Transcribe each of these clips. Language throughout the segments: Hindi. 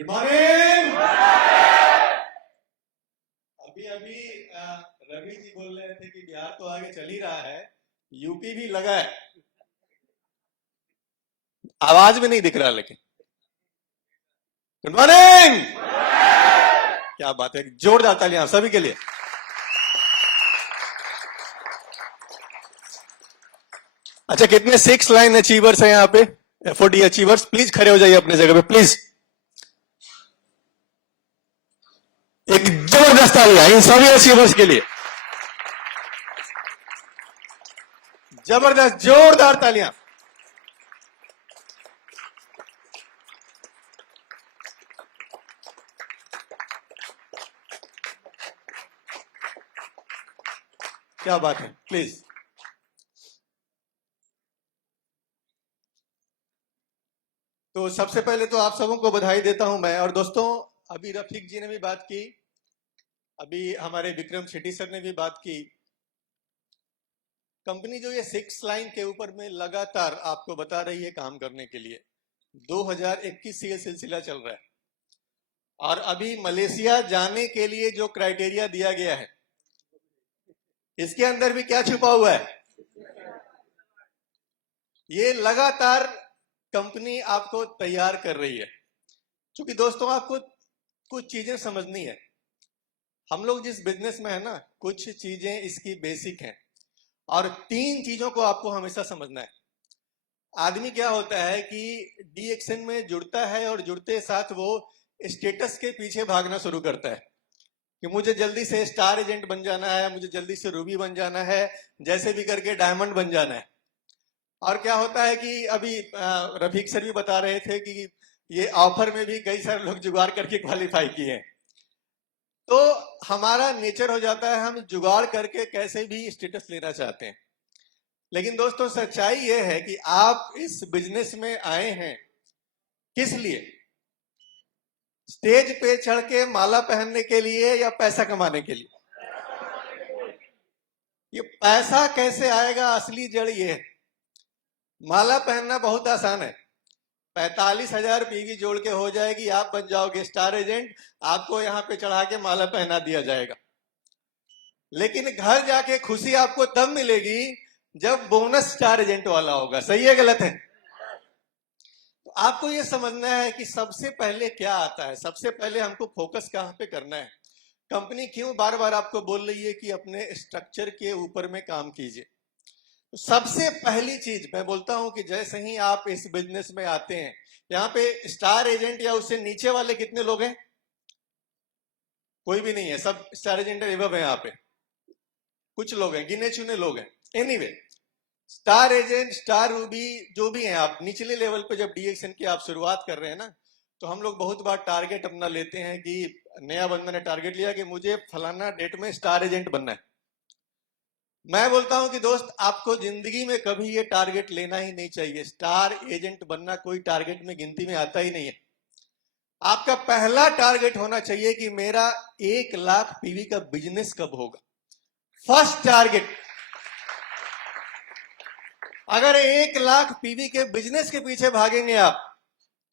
Good morning. अभी अभी रवि जी बोल रहे थे कि बिहार तो आगे चल ही रहा है, यूपी भी लगा है, आवाज में नहीं दिख रहा लेकिन। Good morning. क्या बात है, जोरदार तालियां सभी के लिए। अच्छा, कितने 6 लाइन अचीवर्स हैं यहाँ पे, FOD अचीवर्स? प्लीज खड़े हो जाइए अपने जगह पे प्लीज। एक जबरदस्त तालियां इन सभी अचीवर्स के लिए, जबरदस्त जोरदार तालियां। क्या बात है, प्लीज। तो सबसे पहले तो आप सबों को बधाई देता हूं मैं। और दोस्तों, अभी रफीक जी ने भी बात की, अभी हमारे विक्रम शेट्टी सर ने भी बात की। कंपनी जो ये 6 लाइन के ऊपर में लगातार आपको बता रही है काम करने के लिए, 2021 से ये सिलसिला चल रहा है। और अभी मलेशिया जाने के लिए जो क्राइटेरिया दिया गया है, इसके अंदर भी क्या छुपा हुआ है? ये लगातार कंपनी आपको तैयार कर रही है। क्योंकि दोस्तों, आपको कुछ चीजें समझनी है। हम लोग जिस बिजनेस में है ना, कुछ चीजें इसकी बेसिक हैं, और 3 चीजों को आपको हमेशा समझना है। आदमी क्या होता है कि DXN में जुड़ता है और जुड़ते साथ वो स्टेटस के पीछे भागना शुरू करता है कि मुझे जल्दी से स्टार एजेंट बन जाना है, मुझे जल्दी से रूबी बन जाना है, जैसे भी करके डायमंड बन जाना है। और क्या होता है कि अभी रफीक सर भी बता रहे थे कि ये ऑफर में भी कई सारे लोग जुगाड़ करके क्वालिफाई किए हैं। तो हमारा नेचर हो जाता है, हम जुगाड़ करके कैसे भी स्टेटस लेना चाहते हैं। लेकिन दोस्तों, सच्चाई ये है कि आप इस बिजनेस में आए हैं किस लिए? स्टेज पे चढ़ के माला पहनने के लिए या पैसा कमाने के लिए? ये पैसा कैसे आएगा, असली जड़ ये है। माला पहनना बहुत आसान है, 45,000 पीवी जोड़ के हो जाएगी, आप बन जाओगे स्टार एजेंट, आपको यहां पे चढ़ा के माला पहना दिया जाएगा। लेकिन घर जाके खुशी आपको तब मिलेगी जब बोनस स्टार एजेंट वाला होगा। सही है गलत है? तो आपको यह समझना है कि सबसे पहले क्या आता है। सबसे पहले हमको फोकस कहां पे करना है। कंपनी क्यों बार बार आपको बोल रही है कि अपने स्ट्रक्चर के ऊपर में काम कीजिए? तो सबसे पहली चीज मैं बोलता हूं कि जैसे ही आप इस बिजनेस में आते हैं, यहाँ पे स्टार एजेंट या उससे नीचे वाले कितने लोग हैं? कोई भी नहीं है, सब स्टार एजेंट एवब है। यहाँ पे कुछ लोग हैं, गिने चुने लोग हैं। Anyway, star agent, star Ruby जो भी हैं, आप निचले लेवल पे जब DXN की आप शुरुआत कर रहे हैं ना, तो हम लोग बहुत बार टारगेट अपना लेते हैं कि नया बंदा ने टारगेट लिया कि मुझे फलाना डेट में स्टार एजेंट बनना है। मैं बोलता हूं कि दोस्त, आपको जिंदगी में कभी ये टारगेट लेना ही नहीं चाहिए। स्टार एजेंट बनना कोई टारगेट में गिनती में आता ही नहीं है। आपका पहला टारगेट होना चाहिए कि मेरा 1 लाख पीवी का बिजनेस कब होगा। First target. अगर 1 लाख पीवी के बिजनेस के पीछे भागेंगे आप,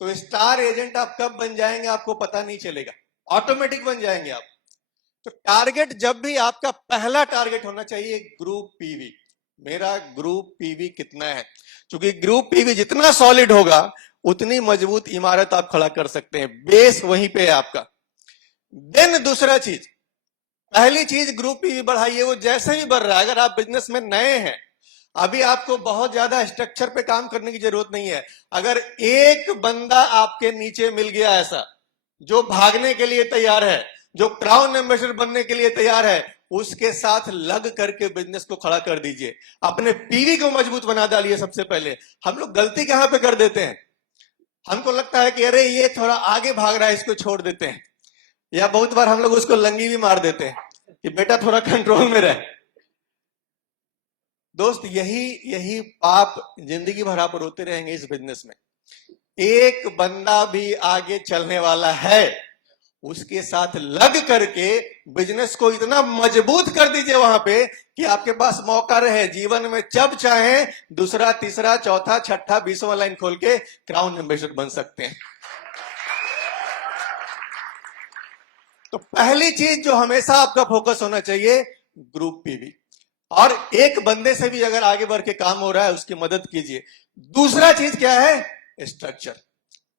तो स्टार एजेंट आप कब बन जाएंगे आपको पता नहीं चलेगा, ऑटोमेटिक बन जाएंगे आप। तो टारगेट जब भी आपका पहला टारगेट होना चाहिए ग्रुप पीवी। मेरा ग्रुप पीवी कितना है? क्योंकि ग्रुप पीवी जितना सॉलिड होगा उतनी मजबूत इमारत आप खड़ा कर सकते हैं। बेस वहीं पे है आपका। देन दूसरा चीज, पहली चीज ग्रुप पीवी बढ़ाइए, वो जैसे ही बढ़ रहा है। अगर आप बिजनेस में नए हैं, अभी आपको बहुत ज्यादा स्ट्रक्चर पे काम करने की जरूरत नहीं है। अगर एक बंदा आपके नीचे मिल गया ऐसा जो भागने के लिए तैयार है, जो क्राउन एम्बेसडर बनने के लिए तैयार है, उसके साथ लग करके बिजनेस को खड़ा कर दीजिए। अपने पीवी को मजबूत बना डालिए। सबसे पहले हम लोग गलती कहां पे कर देते हैं? हमको लगता है कि अरे ये थोड़ा आगे भाग रहा है, इसको छोड़ देते हैं। या बहुत बार हम लोग उसको लंगी भी मार देते हैं कि बेटा थोड़ा कंट्रोल में रहे। दोस्त, यही पाप जिंदगी भर आप रोते रहेंगे इस बिजनेस में। एक बंदा भी आगे चलने वाला है, उसके साथ लग करके बिजनेस को इतना मजबूत कर दीजिए वहां पे कि आपके पास मौका रहे जीवन में जब चाहे दूसरा, तीसरा, चौथा, छठा, 20वां लाइन खोल के क्राउन एम्बेसडर बन सकते हैं। तो पहली चीज जो हमेशा आपका फोकस होना चाहिए, ग्रुप पीवी। और एक बंदे से भी अगर आगे बढ़ के काम हो रहा है उसकी मदद कीजिए। दूसरा चीज क्या है? स्ट्रक्चर।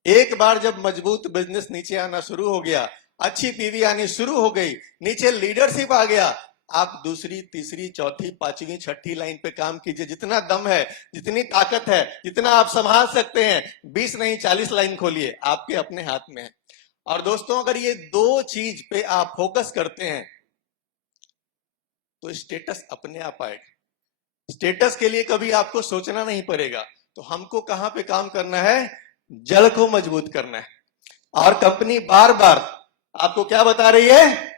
एक बार जब मजबूत बिजनेस नीचे आना शुरू हो गया, अच्छी पीवी आनी शुरू हो गई, नीचे लीडरशिप आ गया, आप दूसरी, तीसरी, चौथी, पांचवी, छठी लाइन पे काम कीजिए। जितना दम है, जितनी ताकत है, जितना आप संभाल सकते हैं, 20 नहीं 40 लाइन खोलिए, आपके अपने हाथ में है। और दोस्तों, अगर ये दो चीज पे आप फोकस करते हैं तो स्टेटस अपने आप आएगा। स्टेटस के लिए कभी आपको सोचना नहीं पड़ेगा। तो हमको कहां पे काम करना है? जड़ को मजबूत करना है। और कंपनी बार बार आपको क्या बता रही है?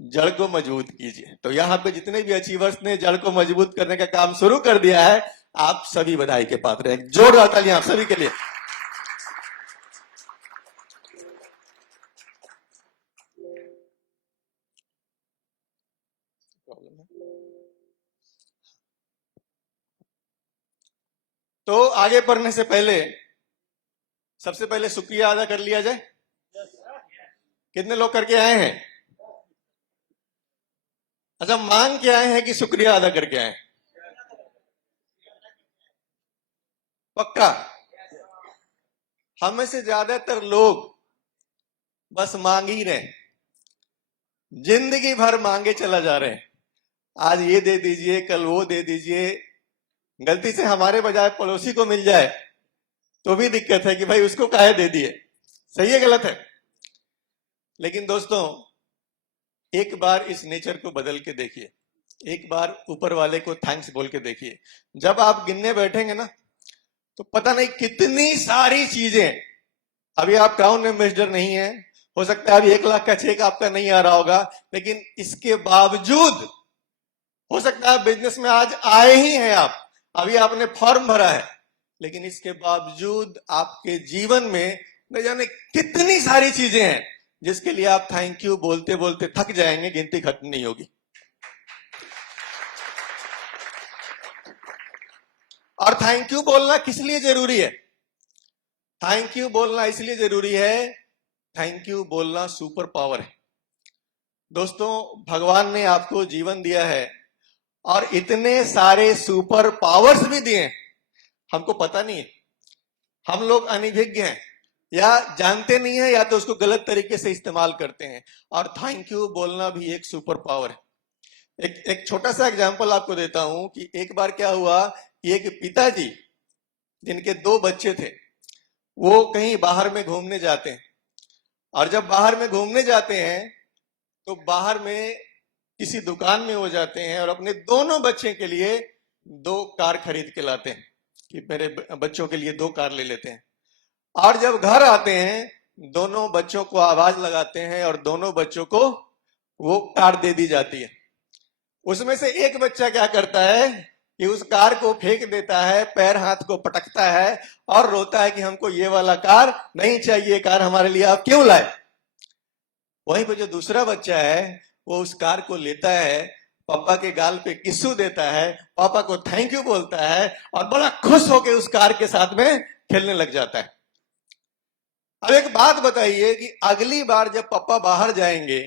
जड़ को मजबूत कीजिए। तो यहां पे जितने भी अचीवर्स ने जड़ को मजबूत करने का काम शुरू कर दिया है, आप सभी बधाई के पात्र हैं। जोरदार तालियां आप सभी के लिए। तो आगे बढ़ने से पहले सबसे पहले शुक्रिया अदा कर लिया जाए। कितने लोग करके आए हैं? अच्छा, मांग के आए हैं कि शुक्रिया अदा करके आए? पक्का? हमें से ज्यादातर लोग बस मांग ही रहे, जिंदगी भर मांगे चला जा रहे हैं। आज ये दे दीजिए, कल वो दे दीजिए। गलती से हमारे बजाय पड़ोसी को मिल जाए तो भी दिक्कत है कि भाई उसको काहे दे दिए। सही है गलत है? लेकिन दोस्तों, एक बार इस नेचर को बदल के देखिए, एक बार ऊपर वाले को थैंक्स बोल के देखिए। जब आप गिनने बैठेंगे ना, तो पता नहीं कितनी सारी चीजें, अभी आप क्राउन एम्बेसडर नहीं है, हो सकता है अभी 1 लाख का चेक आपका नहीं आ रहा होगा, लेकिन इसके बावजूद हो सकता है बिजनेस में आज आए ही हैं आप, अभी आपने फॉर्म भरा है, लेकिन इसके बावजूद आपके जीवन में न जाने कितनी सारी चीजें हैं जिसके लिए आप थैंक यू बोलते बोलते थक जाएंगे, गिनती खत्म नहीं होगी। और थैंक यू बोलना किस लिए जरूरी है? थैंक यू बोलना इसलिए जरूरी है, थैंक यू बोलना सुपर पावर है। दोस्तों, भगवान ने आपको जीवन दिया है और इतने सारे सुपर पावर्स भी दिए, हमको पता नहीं है। हम लोग अनिभिज्ञ हैं, या जानते नहीं है, या तो उसको गलत तरीके से इस्तेमाल करते हैं। और थैंक यू बोलना भी एक सुपर पावर है। एक छोटा सा एग्जांपल आपको देता हूं कि एक बार क्या हुआ कि एक पिताजी जिनके 2 बच्चे थे, वो कहीं बाहर में घूमने जाते हैं। और जब बाहर में घूमने जाते हैं तो बाहर में किसी दुकान में हो जाते हैं और अपने दोनों बच्चे के लिए 2 कार खरीद के लाते हैं कि मेरे बच्चों के लिए 2 कार ले लेते हैं। और जब घर आते हैं, दोनों बच्चों को आवाज लगाते हैं और दोनों बच्चों को वो कार दे दी जाती है। उसमें से एक बच्चा क्या करता है कि उस कार को फेंक देता है, पैर हाथ को पटकता है और रोता है कि हमको ये वाला कार नहीं चाहिए, कार हमारे लिए आप क्यों लाए। वहीं पर जो दूसरा बच्चा है वो उस कार को लेता है, पापा के गाल पे किस्सू देता है, पापा को थैंक यू बोलता है और बड़ा खुश होकर उस कार के साथ में खेलने लग जाता है। अब एक बात बताइए कि अगली बार जब पापा बाहर जाएंगे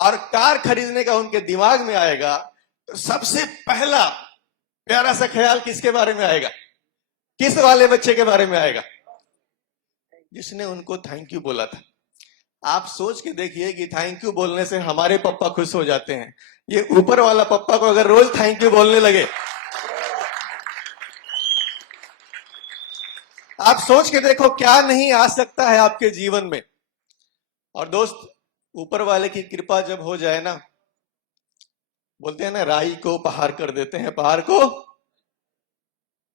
और कार खरीदने का उनके दिमाग में आएगा, तो सबसे पहला प्यारा सा ख्याल किसके बारे में आएगा? किस वाले बच्चे के बारे में आएगा? जिसने उनको थैंक यू बोला था। आप सोच के देखिए कि थैंक यू बोलने से हमारे पापा खुश हो जाते हैं, ये ऊपर वाला पापा को अगर रोज थैंक यू बोलने लगे, आप सोच के देखो क्या नहीं आ सकता है आपके जीवन में। और दोस्त, ऊपर वाले की कृपा जब हो जाए ना, बोलते हैं ना, राई को पहाड़ कर देते हैं, पहाड़ को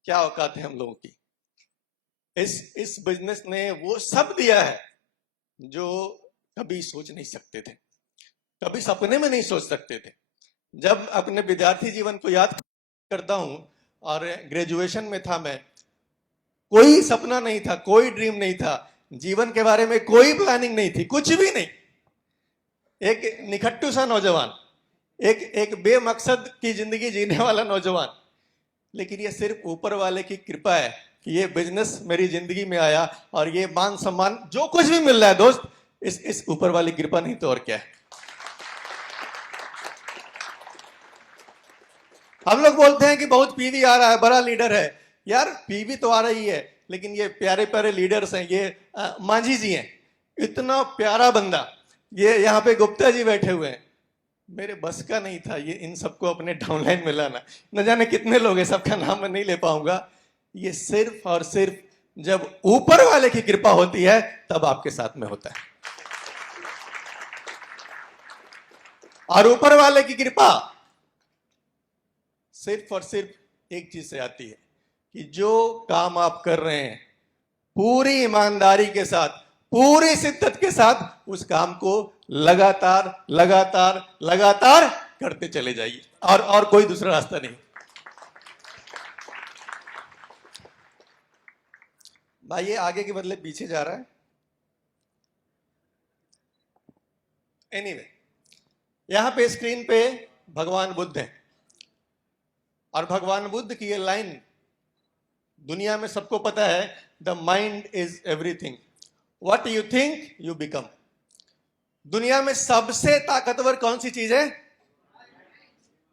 क्या औकात है हम लोगों की। इस बिजनेस ने वो सब दिया है जो कभी सोच नहीं सकते थे, कभी सपने में नहीं सोच सकते थे। जब अपने विद्यार्थी जीवन को याद करता हूं और ग्रेजुएशन में था मैं, कोई सपना नहीं था, कोई ड्रीम नहीं था, जीवन के बारे में कोई प्लानिंग नहीं थी, कुछ भी नहीं। एक निखट्टू सा नौजवान, एक बेमकसद की जिंदगी जीने वाला नौजवान। लेकिन ये सिर्फ ऊपर वाले की कृपा है कि ये बिजनेस मेरी जिंदगी में आया और ये मान सम्मान जो कुछ भी मिल रहा है दोस्त, इस ऊपर वाली कृपा नहीं तो और क्या है। हम लोग बोलते हैं कि बहुत पीवी आ रहा है, बड़ा लीडर है। यार पीवी तो आ रही है, लेकिन ये प्यारे प्यारे लीडर्स हैं, ये मांझी जी हैं, इतना प्यारा बंदा, ये यहाँ पे गुप्ता जी बैठे हुए हैं, मेरे बस का नहीं था ये इन सबको अपने डाउनलाइन में लाना। न जाने कितने लोग हैं, सबका नाम मैं नहीं ले पाऊंगा। ये सिर्फ और सिर्फ जब ऊपर वाले की कृपा होती है तब आपके साथ में होता है। और ऊपर वाले की कृपा सिर्फ और सिर्फ एक चीज से आती है कि जो काम आप कर रहे हैं पूरी ईमानदारी के साथ, पूरी शिद्दत के साथ उस काम को लगातार लगातार लगातार करते चले जाइए, और कोई दूसरा रास्ता नहीं। भाई ये आगे के बदले पीछे जा रहा है। एनीवे, यहां पे स्क्रीन पे भगवान बुद्ध है, और भगवान बुद्ध की ये लाइन दुनिया में सबको पता है, the mind is everything, what you think you become. दुनिया में सबसे ताकतवर कौन सी चीज है?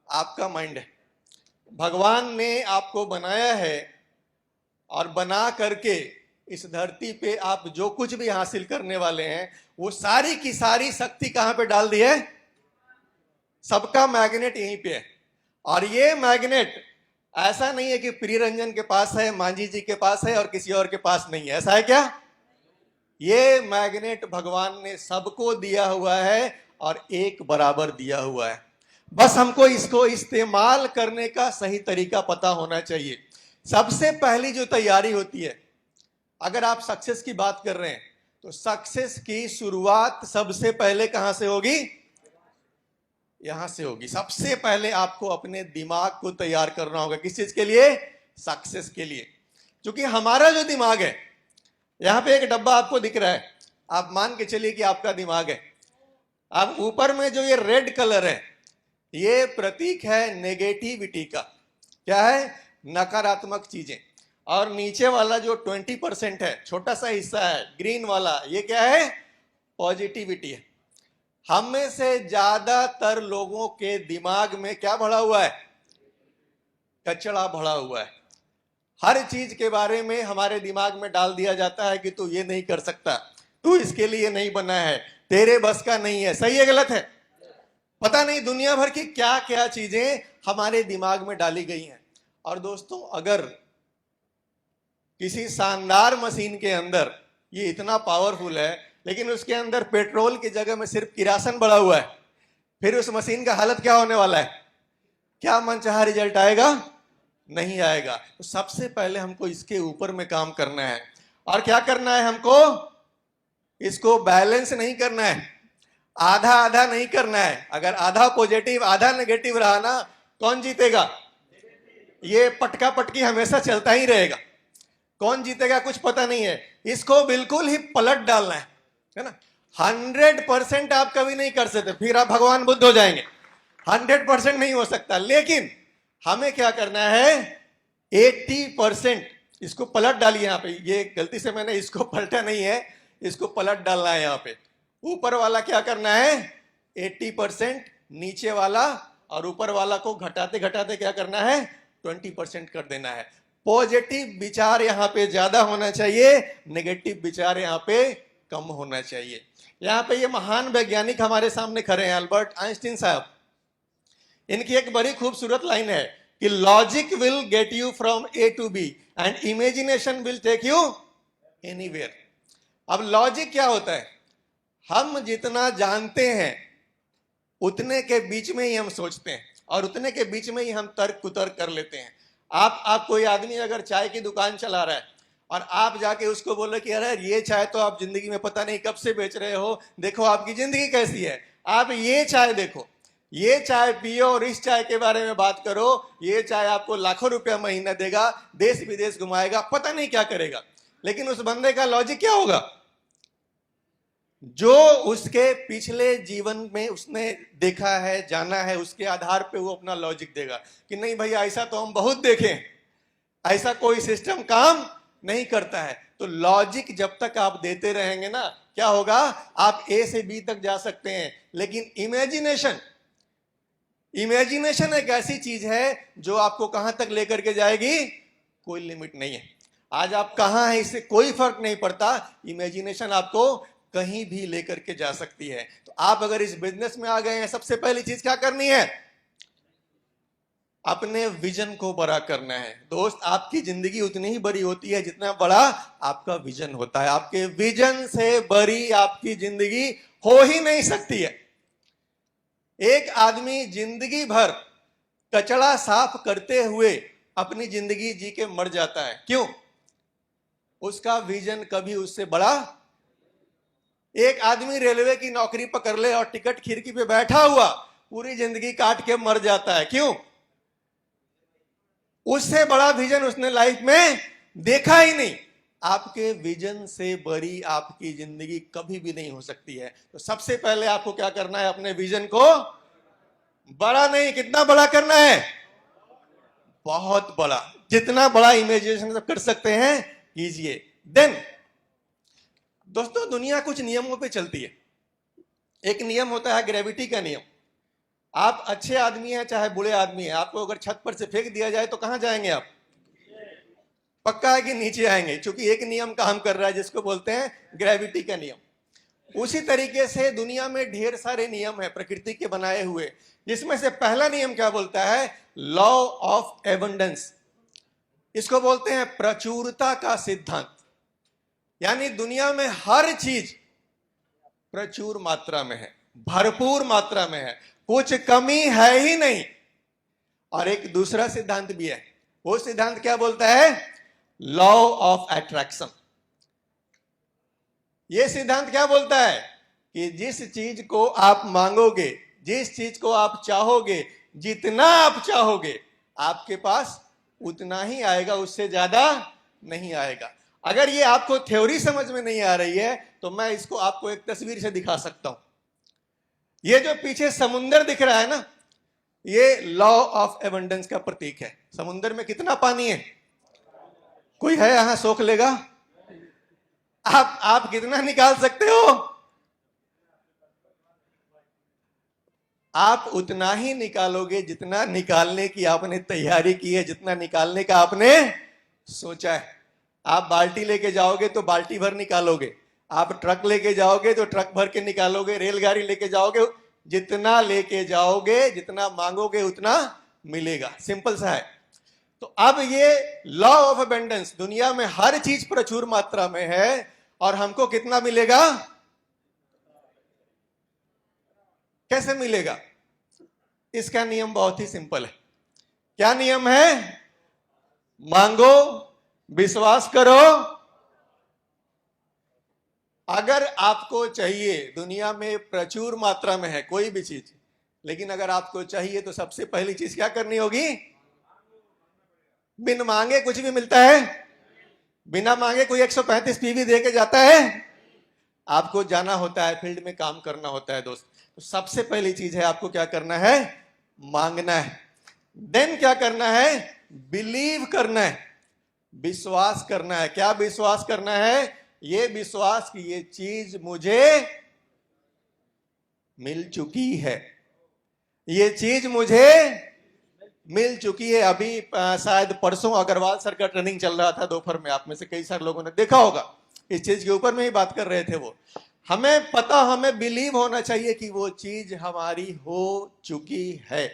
आपका माइंड है। भगवान ने आपको बनाया है, और बना करके इस धरती पे आप जो कुछ भी हासिल करने वाले हैं वो सारी की सारी शक्ति कहां पे डाल दी है? सबका मैग्नेट यहीं पे है। और ये मैग्नेट ऐसा नहीं है कि प्रियरंजन के पास है, मांझी जी के पास है और किसी और के पास नहीं है, ऐसा है क्या? ये मैग्नेट भगवान ने सबको दिया हुआ है और एक बराबर दिया हुआ है। बस हमको इसको इस्तेमाल करने का सही तरीका पता होना चाहिए। सबसे पहली जो तैयारी होती है, अगर आप सक्सेस की बात कर रहे हैं तो सक्सेस की शुरुआत सबसे पहले कहां से होगी? यहां से होगी। सबसे पहले आपको अपने दिमाग को तैयार करना होगा। किस चीज के लिए? सक्सेस के लिए। क्योंकि हमारा जो दिमाग है, यहां पे एक डब्बा आपको दिख रहा है, आप मान के चलिए कि आपका दिमाग है। अब ऊपर में जो ये रेड कलर है, ये प्रतीक है नेगेटिविटी का। क्या है? नकारात्मक चीजें। और नीचे वाला जो 20% है, छोटा सा हिस्सा है ग्रीन वाला, ये क्या है? पॉजिटिविटी है। हम में से ज्यादातर लोगों के दिमाग में क्या भरा हुआ है? कचरा भरा हुआ है। हर चीज के बारे में हमारे दिमाग में डाल दिया जाता है कि तू ये नहीं कर सकता, तू इसके लिए नहीं बना है, तेरे बस का नहीं है। सही है गलत है? पता नहीं दुनिया भर की क्या क्या चीजें हमारे दिमाग में डाली गई हैं। और दोस्तों, अगर किसी शानदार मशीन के अंदर ये इतना पावरफुल है, लेकिन उसके अंदर पेट्रोल की जगह में सिर्फ किरासन भरा हुआ है, फिर उस मशीन का हालत क्या होने वाला है? क्या मनचाहा रिजल्ट आएगा? नहीं आएगा। तो सबसे पहले हमको इसके ऊपर में काम करना है। और क्या करना है हमको? इसको बैलेंस नहीं करना है, आधा आधा नहीं करना है। अगर आधा पॉजिटिव आधा नेगेटिव रहा ना, कौन जीतेगा? ये पटका पटकी हमेशा चलता ही रहेगा। कौन जीतेगा कुछ पता नहीं है। इसको बिल्कुल ही पलट डालना है ना। 100% आप कभी नहीं कर सकते, फिर आप भगवान बुद्ध हो जाएंगे। 100% नहीं हो सकता, लेकिन हमें क्या करना है? 80% इसको पलट डालिए। यहाँ पे ये गलती से मैंने इसको पलटा नहीं है, इसको पलट डालना है। यहाँ पे ऊपर वाला क्या करना है? 80%, नीचे वाला और ऊपर वाला को घटाते घटाते क्या करना है? 20% कर देना है। पॉजिटिव विचार यहाँ पे ज्यादा होना चाहिए, नेगेटिव विचार यहाँ पे कम होना चाहिए। यहाँ पे ये महान वैज्ञानिक हमारे सामने खड़े हैं, अल्बर्ट आइंस्टीन साहब। इनकी एक बड़ी खूबसूरत लाइन है कि logic will get you from A to B and imagination will take you anywhere. अब लॉजिक क्या होता है? हम जितना जानते हैं उतने के बीच में ही हम सोचते हैं, और उतने के बीच में ही हम तर्क कुतर्क कर लेते हैं। आप कोई आदमी अगर चाय की दुकान चला रहा है और आप जाके उसको बोले कि अरे ये चाय तो आप जिंदगी में पता नहीं कब से बेच रहे हो, देखो आपकी जिंदगी कैसी है, आप ये चाय देखो, ये चाय पियो और इस चाय के बारे में बात करो, ये चाय आपको लाखों रुपया महीना देगा, देश विदेश घुमाएगा, पता नहीं क्या करेगा। लेकिन उस बंदे का लॉजिक क्या होगा? जो उसके पिछले जीवन में उसने देखा है, जाना है, उसके आधार पे वो अपना लॉजिक देगा कि नहीं भैया ऐसा तो हम बहुत देखें, ऐसा कोई सिस्टम काम नहीं करता है। तो लॉजिक जब तक आप देते रहेंगे ना, क्या होगा, आप ए से बी तक जा सकते हैं। लेकिन इमेजिनेशन, इमेजिनेशन एक ऐसी चीज है जो आपको कहां तक लेकर के जाएगी, कोई लिमिट नहीं है। आज आप कहां हैं इससे कोई फर्क नहीं पड़ता, इमेजिनेशन आपको कहीं भी लेकर के जा सकती है। तो आप अगर इस बिजनेस में आ गए हैं, सबसे पहली चीज क्या करनी है, अपने विजन को बड़ा करना है। दोस्त, आपकी जिंदगी उतनी ही बड़ी होती है जितना बड़ा आपका विजन होता है। आपके विजन से बड़ी आपकी जिंदगी हो ही नहीं सकती है। एक आदमी जिंदगी भर कचरा साफ करते हुए अपनी जिंदगी जी के मर जाता है, क्यों? उसका विजन कभी उससे बड़ा। एक आदमी रेलवे की नौकरी पकड़ ले और टिकट खिड़की पे बैठा हुआ पूरी जिंदगी काट के मर जाता है, क्यों? उससे बड़ा विजन उसने लाइफ में देखा ही नहीं। आपके विजन से बड़ी आपकी जिंदगी कभी भी नहीं हो सकती है। तो सबसे पहले आपको क्या करना है, अपने विजन को बड़ा नहीं, कितना बड़ा करना है, बहुत बड़ा। जितना बड़ा इमेजिनेशन कर सकते हैं कीजिए। देन दोस्तों, दुनिया कुछ नियमों पे चलती है। एक नियम होता है ग्रेविटी का नियम। आप अच्छे आदमी हैं चाहे बुरे आदमी हैं, आपको अगर छत पर से फेंक दिया जाए तो कहां जाएंगे आप? पक्का है कि नीचे आएंगे, क्योंकि एक नियम काम कर रहा है जिसको बोलते हैं ग्रेविटी का नियम। उसी तरीके से दुनिया में ढेर सारे नियम है प्रकृति के बनाए हुए, जिसमें से पहला नियम क्या बोलता है, लॉ ऑफ एबंडेंस। इसको बोलते हैं प्रचुरता का सिद्धांत। यानी दुनिया में हर चीज प्रचुर मात्रा में है, भरपूर मात्रा में है, कुछ कमी है ही नहीं। और एक दूसरा सिद्धांत भी है, वो सिद्धांत क्या बोलता है, लॉ ऑफ अट्रैक्शन। ये सिद्धांत क्या बोलता है कि जिस चीज को आप मांगोगे, जिस चीज को आप चाहोगे, जितना आप चाहोगे आपके पास उतना ही आएगा, उससे ज्यादा नहीं आएगा। अगर ये आपको थ्योरी समझ में नहीं आ रही है तो मैं इसको आपको एक तस्वीर से दिखा सकता हूं। ये जो पीछे समुंदर दिख रहा है ना, ये लॉ ऑफ एबंडेंस का प्रतीक है। समुंदर में कितना पानी है? कोई है यहां सोख लेगा? आप कितना निकाल सकते हो? आप उतना ही निकालोगे जितना निकालने की आपने तैयारी की है, जितना निकालने का आपने सोचा है। आप बाल्टी लेके जाओगे तो बाल्टी भर निकालोगे, आप ट्रक लेके जाओगे तो ट्रक भर के निकालोगे, रेलगाड़ी लेके जाओगे, जितना लेके जाओगे, जितना मांगोगे उतना मिलेगा। सिंपल सा है। तो अब ये लॉ ऑफ अबंडेंस, दुनिया में हर चीज प्रचुर मात्रा में है और हमको कितना मिलेगा, कैसे मिलेगा? इसका नियम बहुत ही सिंपल है। क्या नियम है? मांगो, विश्वास करो। अगर आपको चाहिए, दुनिया में प्रचुर मात्रा में है कोई भी चीज, लेकिन अगर आपको चाहिए तो सबसे पहली चीज क्या करनी होगी? बिन मांगे कुछ भी मिलता है? बिना मांगे कोई 135 पीवी दे के जाता है? आपको जाना होता है, फील्ड में काम करना होता है दोस्त। तो सबसे पहली चीज है आपको क्या करना है, मांगना है। देन क्या करना है, बिलीव करना है, विश्वास करना है। क्या विश्वास करना है? ये विश्वास कि ये चीज मुझे मिल चुकी है, ये चीज मुझे मिल चुकी है। अभी शायद परसों अग्रवाल सर का ट्रेनिंग चल रहा था दोपहर में, आप में से कई सारे लोगों ने देखा होगा। इस चीज के ऊपर में ही बात कर रहे थे वो। हमें पता, हमें बिलीव होना चाहिए कि वो चीज हमारी हो चुकी है।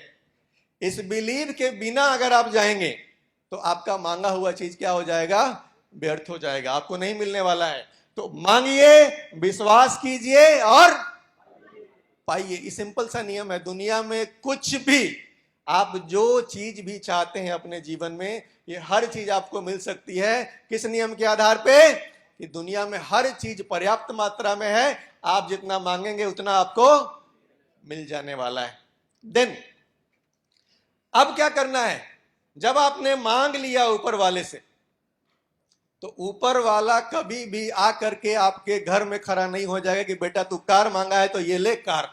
इस बिलीव के बिना अगर आप जाएंगे तो आपका मांगा हुआ चीज क्या हो जाएगा, व्यर्थ हो जाएगा, आपको नहीं मिलने वाला है। तो मांगिए, विश्वास कीजिए और पाइए। ये सिंपल सा नियम है। दुनिया में कुछ भी, आप जो चीज भी चाहते हैं अपने जीवन में, ये हर चीज आपको मिल सकती है। किस नियम के आधार पे? कि दुनिया में हर चीज पर्याप्त मात्रा में है, आप जितना मांगेंगे उतना आपको मिल जाने वाला है। देन अब क्या करना है, जब आपने मांग लिया ऊपर वाले से, तो ऊपर वाला कभी भी आकर के आपके घर में खड़ा नहीं हो जाएगा कि बेटा तू कार मांगा है तो ये ले कार।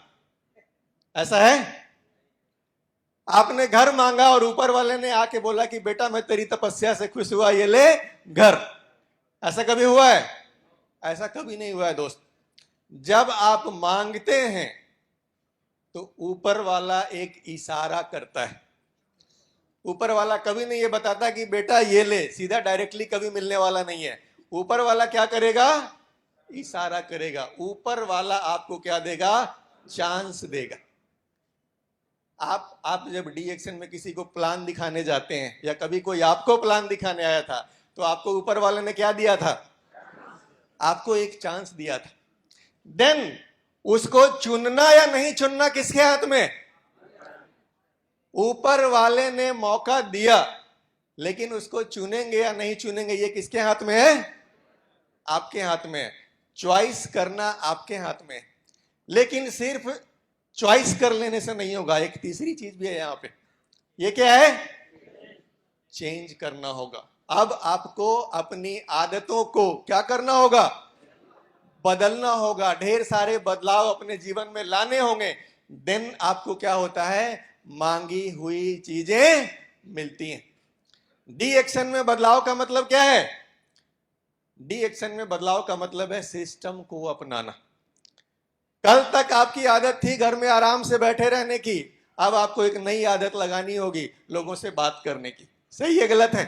ऐसा है? आपने घर मांगा और ऊपर वाले ने आके बोला कि बेटा मैं तेरी तपस्या से खुश हुआ, ये ले घर। ऐसा कभी हुआ है? ऐसा कभी नहीं हुआ है दोस्त। जब आप मांगते हैं तो ऊपर वाला एक इशारा करता है। ऊपर वाला कभी नहीं ये बताता कि बेटा ये ले, सीधा डायरेक्टली कभी मिलने वाला नहीं है। ऊपर वाला क्या करेगा? इशारा करेगा। ऊपर वाला आपको क्या देगा? चांस देगा। आप जब डी एक्शन में किसी को प्लान दिखाने जाते हैं, या कभी कोई आपको प्लान दिखाने आया था, तो आपको ऊपर वाले ने क्या दिया था? आपको एक चांस दिया था। देन उसको चुनना या नहीं चुनना किसके हाथ में? ऊपर वाले ने मौका दिया, लेकिन उसको चुनेंगे या नहीं चुनेंगे ये किसके हाथ में है? आपके हाथ में है। चॉइस करना आपके हाथ में है। लेकिन सिर्फ चॉइस कर लेने से नहीं होगा, एक तीसरी चीज भी है यहां पे। ये क्या है? चेंज करना होगा। अब आपको अपनी आदतों को क्या करना होगा? बदलना होगा। ढेर सारे बदलाव अपने जीवन में लाने होंगे। देन आपको क्या होता है? मांगी हुई चीजें मिलती हैं। डी एक्शन में बदलाव का मतलब क्या है? डी एक्शन में बदलाव का मतलब है सिस्टम को अपनाना। कल तक आपकी आदत थी घर में आराम से बैठे रहने की, अब आपको एक नई आदत लगानी होगी, लोगों से बात करने की। सही है गलत है?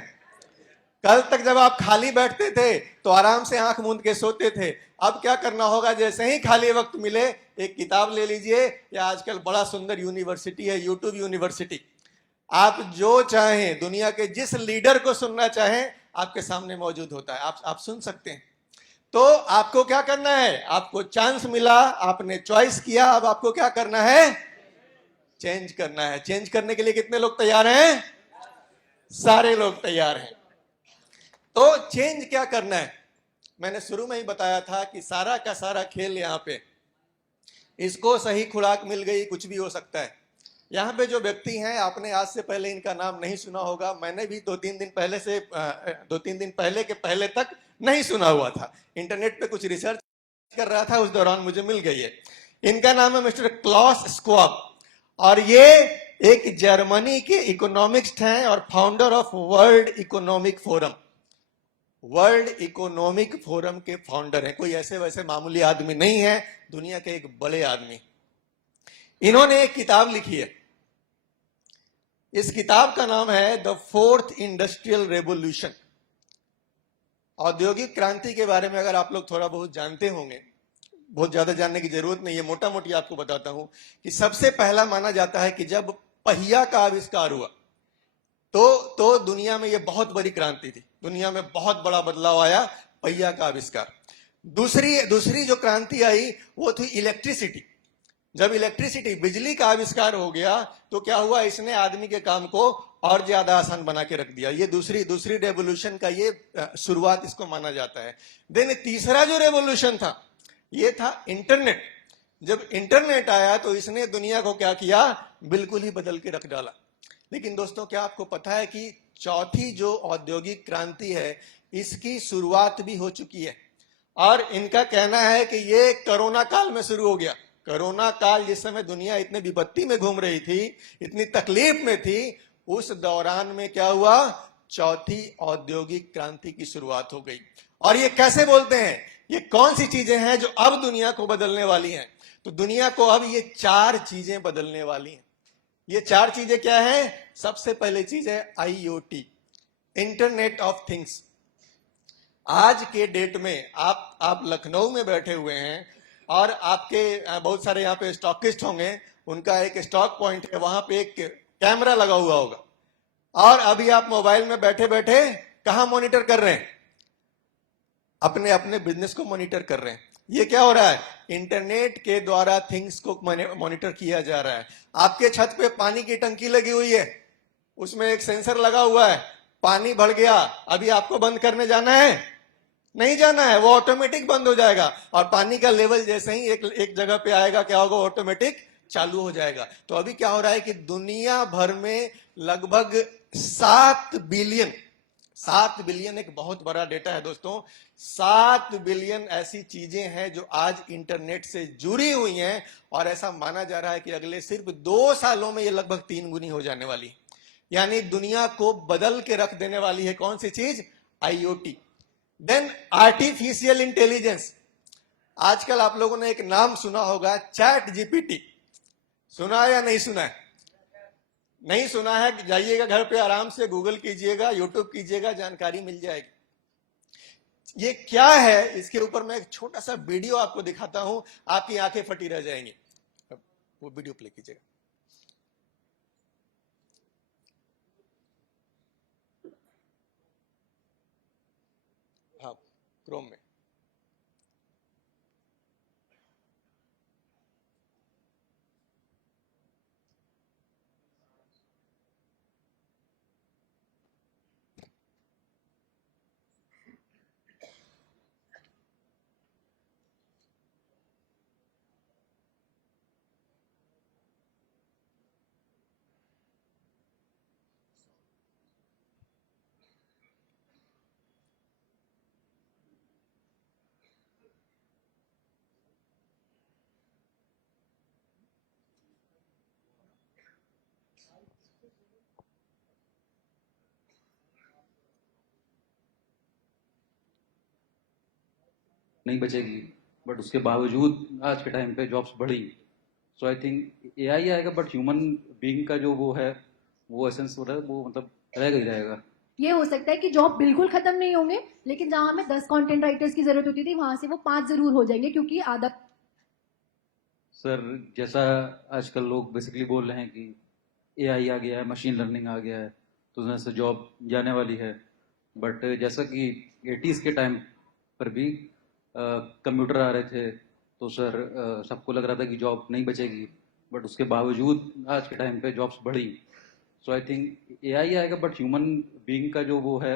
कल तक जब आप खाली बैठते थे तो आराम से आंख मूंद के सोते थे, अब क्या करना होगा? जैसे ही खाली वक्त मिले एक किताब ले लीजिए, या आजकल बड़ा सुंदर यूनिवर्सिटी है, यूट्यूब यूनिवर्सिटी। आप जो चाहें, दुनिया के जिस लीडर को सुनना चाहें, आपके सामने मौजूद होता है, आप सुन सकते हैं। तो आपको क्या करना है? आपको चांस मिला, आपने चॉइस किया, अब आपको क्या करना है? चेंज करना है। चेंज करने के लिए कितने लोग तैयार हैं? सारे लोग तैयार हैं। तो चेंज क्या करना है? मैंने शुरू में ही बताया था कि सारा का सारा खेल यहां पे, इसको सही खुराक मिल गई कुछ भी हो सकता है। यहाँ पे जो व्यक्ति हैं, आपने आज से पहले इनका नाम नहीं सुना होगा। मैंने भी 2-3 दिन पहले के पहले तक नहीं सुना हुआ था। इंटरनेट पे कुछ रिसर्च कर रहा था, उस दौरान मुझे मिल गई है। इनका नाम है मिस्टर क्लॉस स्क्वाब, और ये एक जर्मनी के इकोनॉमिक्स हैं और founder of world economic forum. World economic forum के फाउंडर हैं। कोई ऐसे वैसे मामूली आदमी नहीं है, दुनिया के एक बड़े आदमी। इन्होंने एक किताब लिखी है। इस किताब का नाम है द फोर्थ इंडस्ट्रियल रेवोल्यूशन। औद्योगिक क्रांति के बारे में अगर आप लोग थोड़ा बहुत जानते होंगे, बहुत ज्यादा जानने की जरूरत नहीं है, मोटा मोटी आपको बताता हूं कि सबसे पहला माना जाता है कि जब पहिया का आविष्कार हुआ तो दुनिया में यह बहुत बड़ी क्रांति थी। दुनिया में बहुत बड़ा बदलाव आया, पहिया का आविष्कार। दूसरी जो क्रांति आई वो थी इलेक्ट्रिसिटी। जब इलेक्ट्रिसिटी, बिजली का आविष्कार हो गया तो क्या हुआ? इसने आदमी के काम को और ज्यादा आसान बना के रख दिया। ये दूसरी रेवोल्यूशन का ये शुरुआत इसको माना जाता है। देन तीसरा जो रेवोल्यूशन था ये था इंटरनेट। जब इंटरनेट आया तो इसने दुनिया को क्या किया? बिल्कुल ही बदल के रख डाला। लेकिन दोस्तों, क्या आपको पता है कि चौथी जो औद्योगिक क्रांति है इसकी शुरुआत भी हो चुकी है, और इनका कहना है कि ये कोरोना काल में शुरू हो गया। कोरोना काल, जिस समय दुनिया इतने विपत्ति में घूम रही थी, इतनी तकलीफ में थी, उस दौरान में क्या हुआ? चौथी औद्योगिक क्रांति की शुरुआत हो गई। और ये कैसे बोलते हैं? ये कौन सी चीजें हैं जो अब दुनिया को बदलने वाली हैं? तो दुनिया को अब ये 4 चीजें बदलने वाली हैं। ये 4 चीजें क्या हैं? सबसे पहले चीज है IoT, इंटरनेट ऑफ थिंग्स। आज के डेट में आप लखनऊ में बैठे हुए हैं और आपके बहुत सारे यहाँ पे स्टॉकिस्ट होंगे, उनका एक स्टॉक पॉइंट है, वहां पे एक कैमरा लगा हुआ होगा, और अभी आप मोबाइल में बैठे बैठे कहां मॉनिटर कर रहे हैं? अपने अपने बिजनेस को मॉनिटर कर रहे हैं। ये क्या हो रहा है? इंटरनेट के द्वारा थिंग्स को मॉनिटर किया जा रहा है। आपके छत पे पानी की टंकी लगी हुई है, उसमें एक सेंसर लगा हुआ है, पानी भर गया, अभी आपको बंद करने जाना है? नहीं जाना है, वो ऑटोमेटिक बंद हो जाएगा। और पानी का लेवल जैसे ही एक जगह पे आएगा, क्या होगा? ऑटोमेटिक चालू हो जाएगा। तो अभी क्या हो रहा है कि दुनिया भर में लगभग 7 बिलियन एक बहुत बड़ा डेटा है दोस्तों, 7 बिलियन ऐसी चीजें हैं जो आज इंटरनेट से जुड़ी हुई हैं, और ऐसा माना जा रहा है कि अगले सिर्फ 2 सालों में ये लगभग 3 गुनी हो जाने वाली है। यानी दुनिया को बदल के रख देने वाली है कौन सी चीज? IoT। Then artificial intelligence. आजकल आप लोगों ने एक नाम सुना होगा, चैट जीपीटी। सुना है या नहीं सुना है? नहीं सुना है, जाइएगा घर पे आराम से गूगल कीजिएगा, यूट्यूब कीजिएगा, जानकारी मिल जाएगी। ये क्या है, इसके ऊपर मैं एक छोटा सा वीडियो आपको दिखाता हूं, आपकी आंखें फटी रह जाएंगी। वो वीडियो प्ले कीजिएगा। हाँ, क्रोम में। नहीं बचेगी, बट उसके बावजूद आज के टाइम पे जॉब्स बढ़ी। सो आई थिंक एआई आएगा, बट ह्यूमन बीइंग का जो वो है, वो एसेंस हो रहा है, वो मतलब रहेगा ही रहेगा। ये हो सकता है कि जॉब बिल्कुल खत्म नहीं होंगे, लेकिन जहां हमें 10 कंटेंट राइटर्स की जरूरत होती थी वहां से वो 5 जरूर हो जाएंगे, क्योंकि आधा। सर, जैसा आजकल लोग बेसिकली बोल रहे हैं कि एआई आ गया है, मशीन लर्निंग आ गया है, तो उसमें से जॉब जाने वाली है। बट जैसा कि 80s के टाइम पर भी कंप्यूटर आ रहे थे, तो सर सबको लग रहा था कि जॉब नहीं बचेगी, बट उसके बावजूद आज के टाइम पे जॉब्स बढ़ी। सो आई थिंक एआई आएगा, बट ह्यूमन बीइंग का जो वो है,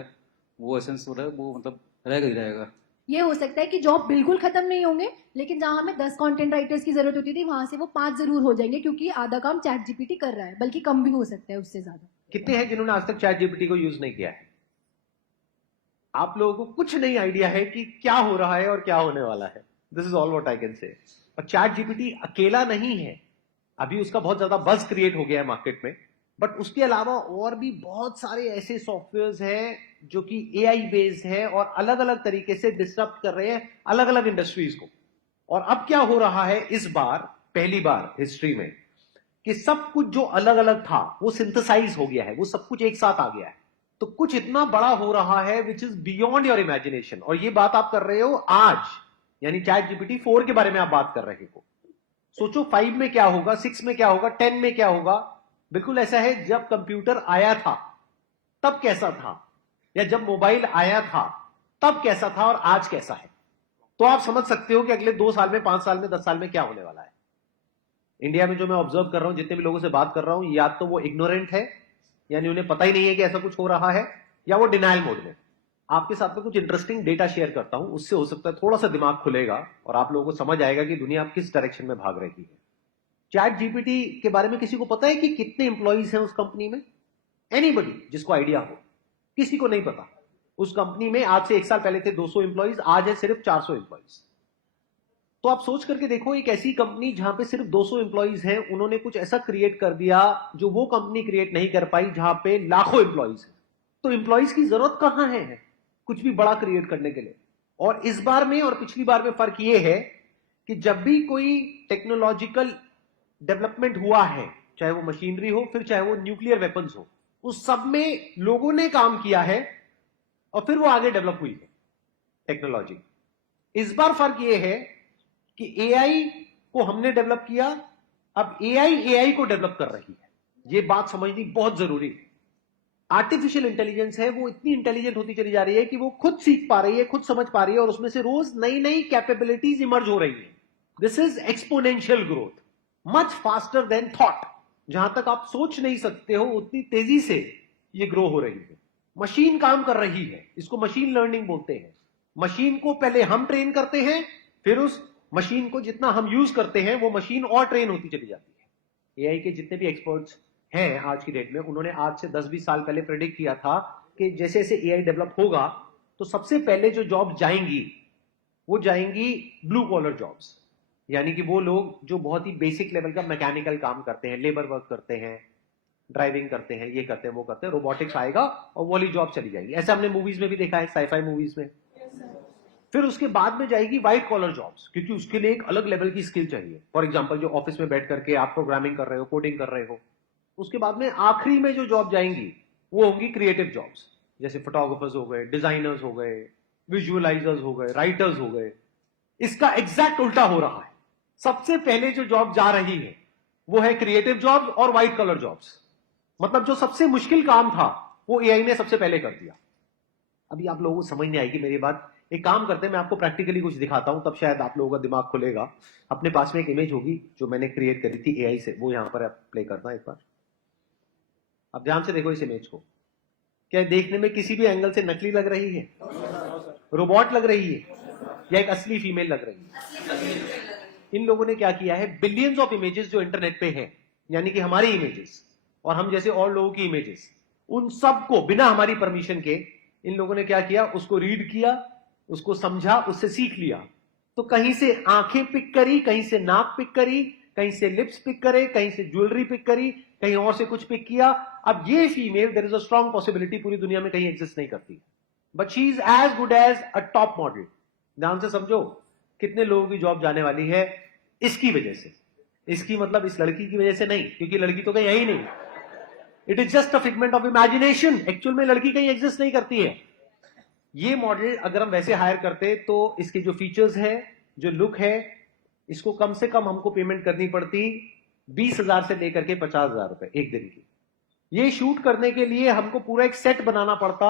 वो एसेंस हो रहा है, वो मतलब रहेगा ही रहेगा। ये हो सकता है कि जॉब बिल्कुल खत्म नहीं होंगे, लेकिन जहां हमें 10 कंटेंट राइटर्स की जरूरत होती थी वहां से वो 5 जरूर हो जाएंगे, क्योंकि आधा काम चैट जीपीटी कर रहा है, बल्कि कम भी हो सकता है उससे ज्यादा। कितने हैं जिन्होंने आज तक चैट जीपीटी को यूज नहीं किया है? आप लोगों को कुछ नहीं आइडिया है कि क्या हो रहा है और क्या होने वाला है। This is all what I can say. और चैट जीपीटी अकेला नहीं है, अभी उसका बहुत ज्यादा बज क्रिएट हो गया है मार्केट में, बट उसके अलावा और भी बहुत सारे ऐसे सॉफ्टवेयर हैं जो कि एआई बेस्ड है और अलग अलग तरीके से डिस्टर्ब कर रहे हैं अलग अलग इंडस्ट्रीज को। और अब क्या हो रहा है इस बार, पहली बार हिस्ट्री में, कि सब कुछ जो अलग अलग था वो सिंथेसाइज हो गया है, वो सब कुछ एक साथ आ गया है। तो कुछ इतना बड़ा हो रहा है which is beyond your imagination. और ये बात आप कर रहे हो आज, यानी चैट जीपीटी 4 के बारे में आप बात कर रहे हो। सोचो 5 में क्या होगा, 6 में क्या होगा, 10 में क्या होगा। बिल्कुल ऐसा है, जब कंप्यूटर आया था तब कैसा था, या जब मोबाइल आया था तब कैसा था, और आज कैसा है। तो आप समझ सकते हो कि अगले 2 साल में, 5 साल में, 10 साल में क्या होने वाला है। इंडिया में जो मैं ऑब्जर्व कर रहा हूं, जितने भी लोगों से बात कर रहा हूं, या तो वो इग्नोरेंट है, यानी उन्हें पता ही नहीं है कि ऐसा कुछ हो रहा है, या वो डिनायल मोड में। आपके साथ में कुछ इंटरेस्टिंग डेटा शेयर करता हूं, उससे हो सकता है थोड़ा सा दिमाग खुलेगा और आप लोगों को समझ आएगा कि दुनिया अब किस डायरेक्शन में भाग रही है। चैट जीपीटी के बारे में किसी को पता है कि कितने इंप्लॉइज हैं उस कंपनी में? एनीबडी जिसको आइडिया हो? किसी को नहीं पता। उस कंपनी में आज से 1 साल पहले थे 200 इंप्लॉइज, आज है सिर्फ 400 इंप्लॉइज। तो आप सोच करके देखो, एक ऐसी कंपनी जहां पे सिर्फ 200 इंप्लॉइज हैं, उन्होंने कुछ ऐसा क्रिएट कर दिया जो वो कंपनी क्रिएट नहीं कर पाई जहां पे लाखों इंप्लॉइज हैं। तो इंप्लॉइज की जरूरत कहां है कुछ भी बड़ा क्रिएट करने के लिए। और इस बार में और पिछली बार में फर्क ये है कि जब भी कोई टेक्नोलॉजिकल डेवलपमेंट हुआ है, चाहे वो मशीनरी हो, फिर चाहे वो न्यूक्लियर वेपन्स हो, उस सब में लोगों ने काम किया है और फिर वो आगे डेवलप हुई है टेक्नोलॉजी। इस बार फर्क ये है कि एआई को हमने डेवलप किया, अब एआई एआई को डेवलप कर रही है। ये बात समझनी बहुत जरूरी है। आर्टिफिशियल इंटेलिजेंस है, वो इतनी इंटेलिजेंट होती चली जा रही है कि वो खुद सीख पा रही है, खुद समझ पा रही है, और उसमें से रोज नई नई कैपेबिलिटीज इमर्ज हो रही है। This is exponential growth, much faster than thought. जहां तक आप सोच नहीं सकते हो उतनी तेजी से ये ग्रो हो रही है। मशीन काम कर रही है, इसको मशीन लर्निंग बोलते हैं। मशीन को पहले हम ट्रेन करते हैं, फिर उस मशीन को जितना हम यूज करते हैं वो मशीन और ट्रेन होती चली जाती है। एआई के जितने भी एक्सपर्ट्स हैं आज की डेट में, उन्होंने आज से 10-20 साल पहले प्रेडिक्ट किया था कि जैसे जैसे एआई डेवलप होगा तो सबसे पहले जो जॉब जाएंगी वो जाएंगी ब्लू कॉलर जॉब्स, यानी कि वो लोग जो बहुत ही बेसिक लेवल का मैकेनिकल काम करते हैं, लेबर वर्क करते हैं, ड्राइविंग करते हैं, ये करते हैं, वो करते हैं। रोबोटिक्स आएगा और वो वाली जॉब चली जाएगी। ऐसा हमने मूवीज में भी देखा है, साईफाई मूवीज में। फिर उसके बाद में जाएगी व्हाइट कॉलर जॉब्स, क्योंकि उसके लिए एक अलग लेवल की स्किल चाहिए। फॉर एग्जांपल जो ऑफिस में बैठ करके आप प्रोग्रामिंग कर रहे हो, कोडिंग कर रहे हो। उसके बाद में आखिरी में जो जॉब जाएंगी वो होंगी क्रिएटिव जॉब्स, जैसे फोटोग्राफर्स हो गए, डिजाइनर्स हो गए, विजुअलाइजर्स हो गए, राइटर्स हो गए। इसका एग्जैक्ट उल्टा हो रहा है। सबसे पहले जो जॉब जा रही है वो है क्रिएटिव जॉब्स और व्हाइट कलर जॉब्स। मतलब जो सबसे मुश्किल काम था वो एआई ने सबसे पहले कर दिया। अभी आप लोगों को समझ नहीं आएगी मेरी बात। एक काम करते हैं, मैं आपको प्रैक्टिकली कुछ दिखाता हूं, तब शायद आप लोगों का दिमाग खुलेगा। अपने पास में एक इमेज होगी जो मैंने क्रिएट करी थी एआई से, वो यहां पर आप प्ले करना एक बार। अब ध्यान से देखो इस इमेज को। क्या देखने में किसी भी एंगल से नकली लग रही है? रोबोट लग रही है या एक असली फीमेल लग रही है? इन लोगों ने क्या किया है, बिलियंस ऑफ इमेजेस जो इंटरनेट पे हैं, यानी कि हमारी इमेजेस और हम जैसे और लोगों की इमेजेस, उन सबको बिना हमारी परमिशन के इन लोगों ने क्या किया, उसको रीड किया, उसको समझा, उससे सीख लिया। तो कहीं से आंखें पिक करी, कहीं से नाक पिक करी, कहीं से लिप्स पिक करे, कहीं से ज्वेलरी पिक करी, कहीं और से कुछ पिक किया। अब ये female, there is a strong possibility पूरी दुनिया में कहीं एग्जिस्ट नहीं करती, but she is as good as a top model. ध्यान से समझो कितने लोगों की जॉब जाने वाली है इसकी वजह से। इसकी मतलब इस लड़की की वजह से नहीं, क्योंकि लड़की तो कहीं है ही नहीं। It is just a figment of imagination. Actual में लड़की कहीं एग्जिस्ट नहीं करती है। ये मॉडल अगर हम वैसे हायर करते तो इसके जो फीचर्स है, जो लुक है, इसको कम से कम हमको पेमेंट करनी पड़ती 20,000 से लेकर के 50,000 रुपए एक दिन की। ये शूट करने के लिए हमको पूरा एक सेट बनाना पड़ता,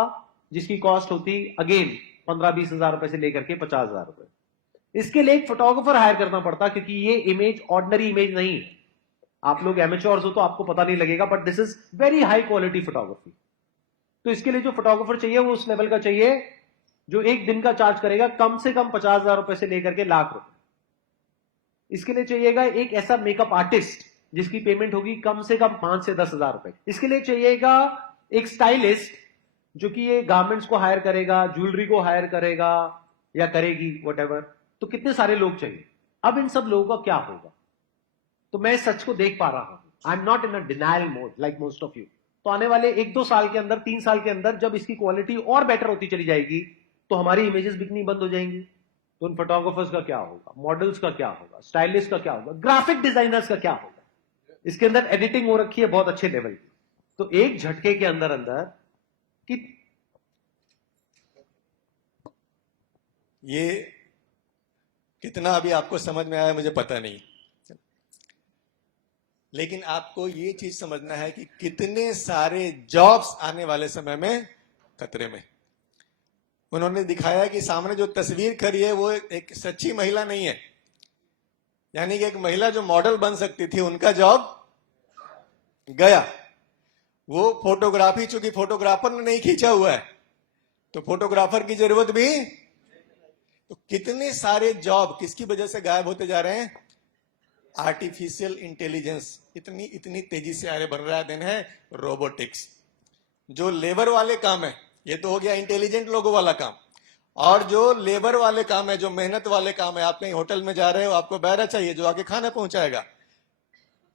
जिसकी कॉस्ट होती अगेन 15-20,000 रुपए से लेकर के 50,000 रुपए। इसके लिए एक फोटोग्राफर हायर करना पड़ता, क्योंकि ये इमेज ऑर्डिनरी इमेज नहीं है। आप लोग एमेच्योर्स हो तो आपको पता नहीं लगेगा, but this is very high quality photography. तो इसके लिए जो फोटोग्राफर चाहिए वो उस लेवल का चाहिए जो एक दिन का चार्ज करेगा कम से कम 50,000 रुपए से लेकर के लाख रुपए। इसके लिए चाहिएगा एक ऐसा मेकअप आर्टिस्ट जिसकी पेमेंट होगी कम से कम 5 से 10,000 रुपए। इसके लिए चाहिएगा एक स्टाइलिस्ट जो कि ये गारमेंट्स को हायर करेगा, ज्वेलरी को हायर करेगा या करेगी व्हाटएवर। तो कितने सारे लोग चाहिए। अब इन सब लोगों का क्या होगा? तो मैं सच को देख पा रहा हूं। I am not in a denial mode like most of you. तो आने वाले 1-2 साल के अंदर, 3 साल के अंदर, जब इसकी क्वालिटी और बेटर होती चली जाएगी तो हमारी इमेजेस बिकनी बंद हो जाएंगी। तो उन फोटोग्राफर्स का क्या होगा, मॉडल्स का क्या होगा, स्टाइलिस्ट का क्या होगा, ग्राफिक डिजाइनर्स का क्या होगा? इसके अंदर एडिटिंग हो रखी है बहुत अच्छे लेवल की। तो एक झटके के अंदर अंदर कि ये कितना अभी आपको समझ में आया मुझे पता नहीं, लेकिन आपको ये चीज समझना है कि कितने सारे जॉब्स आने वाले समय में खतरे में। उन्होंने दिखाया कि सामने जो तस्वीर खड़ी है वो एक सच्ची महिला नहीं है, यानी कि एक महिला जो मॉडल बन सकती थी उनका जॉब गया। वो फोटोग्राफी, चूंकि फोटोग्राफर ने नहीं खींचा हुआ है तो फोटोग्राफर की जरूरत भी। तो कितने सारे जॉब किसकी वजह से गायब होते जा रहे हैं? आर्टिफिशियल इंटेलिजेंस इतनी तेजी से आगे बढ़ रहा है। दिन है रोबोटिक्स। जो लेबर वाले काम है ये तो हो गया इंटेलिजेंट लोगों वाला काम, और जो लेबर वाले काम है, जो मेहनत वाले काम है, आप कहीं होटल में जा रहे हो, आपको बैरा चाहिए जो आके खाना पहुंचाएगा।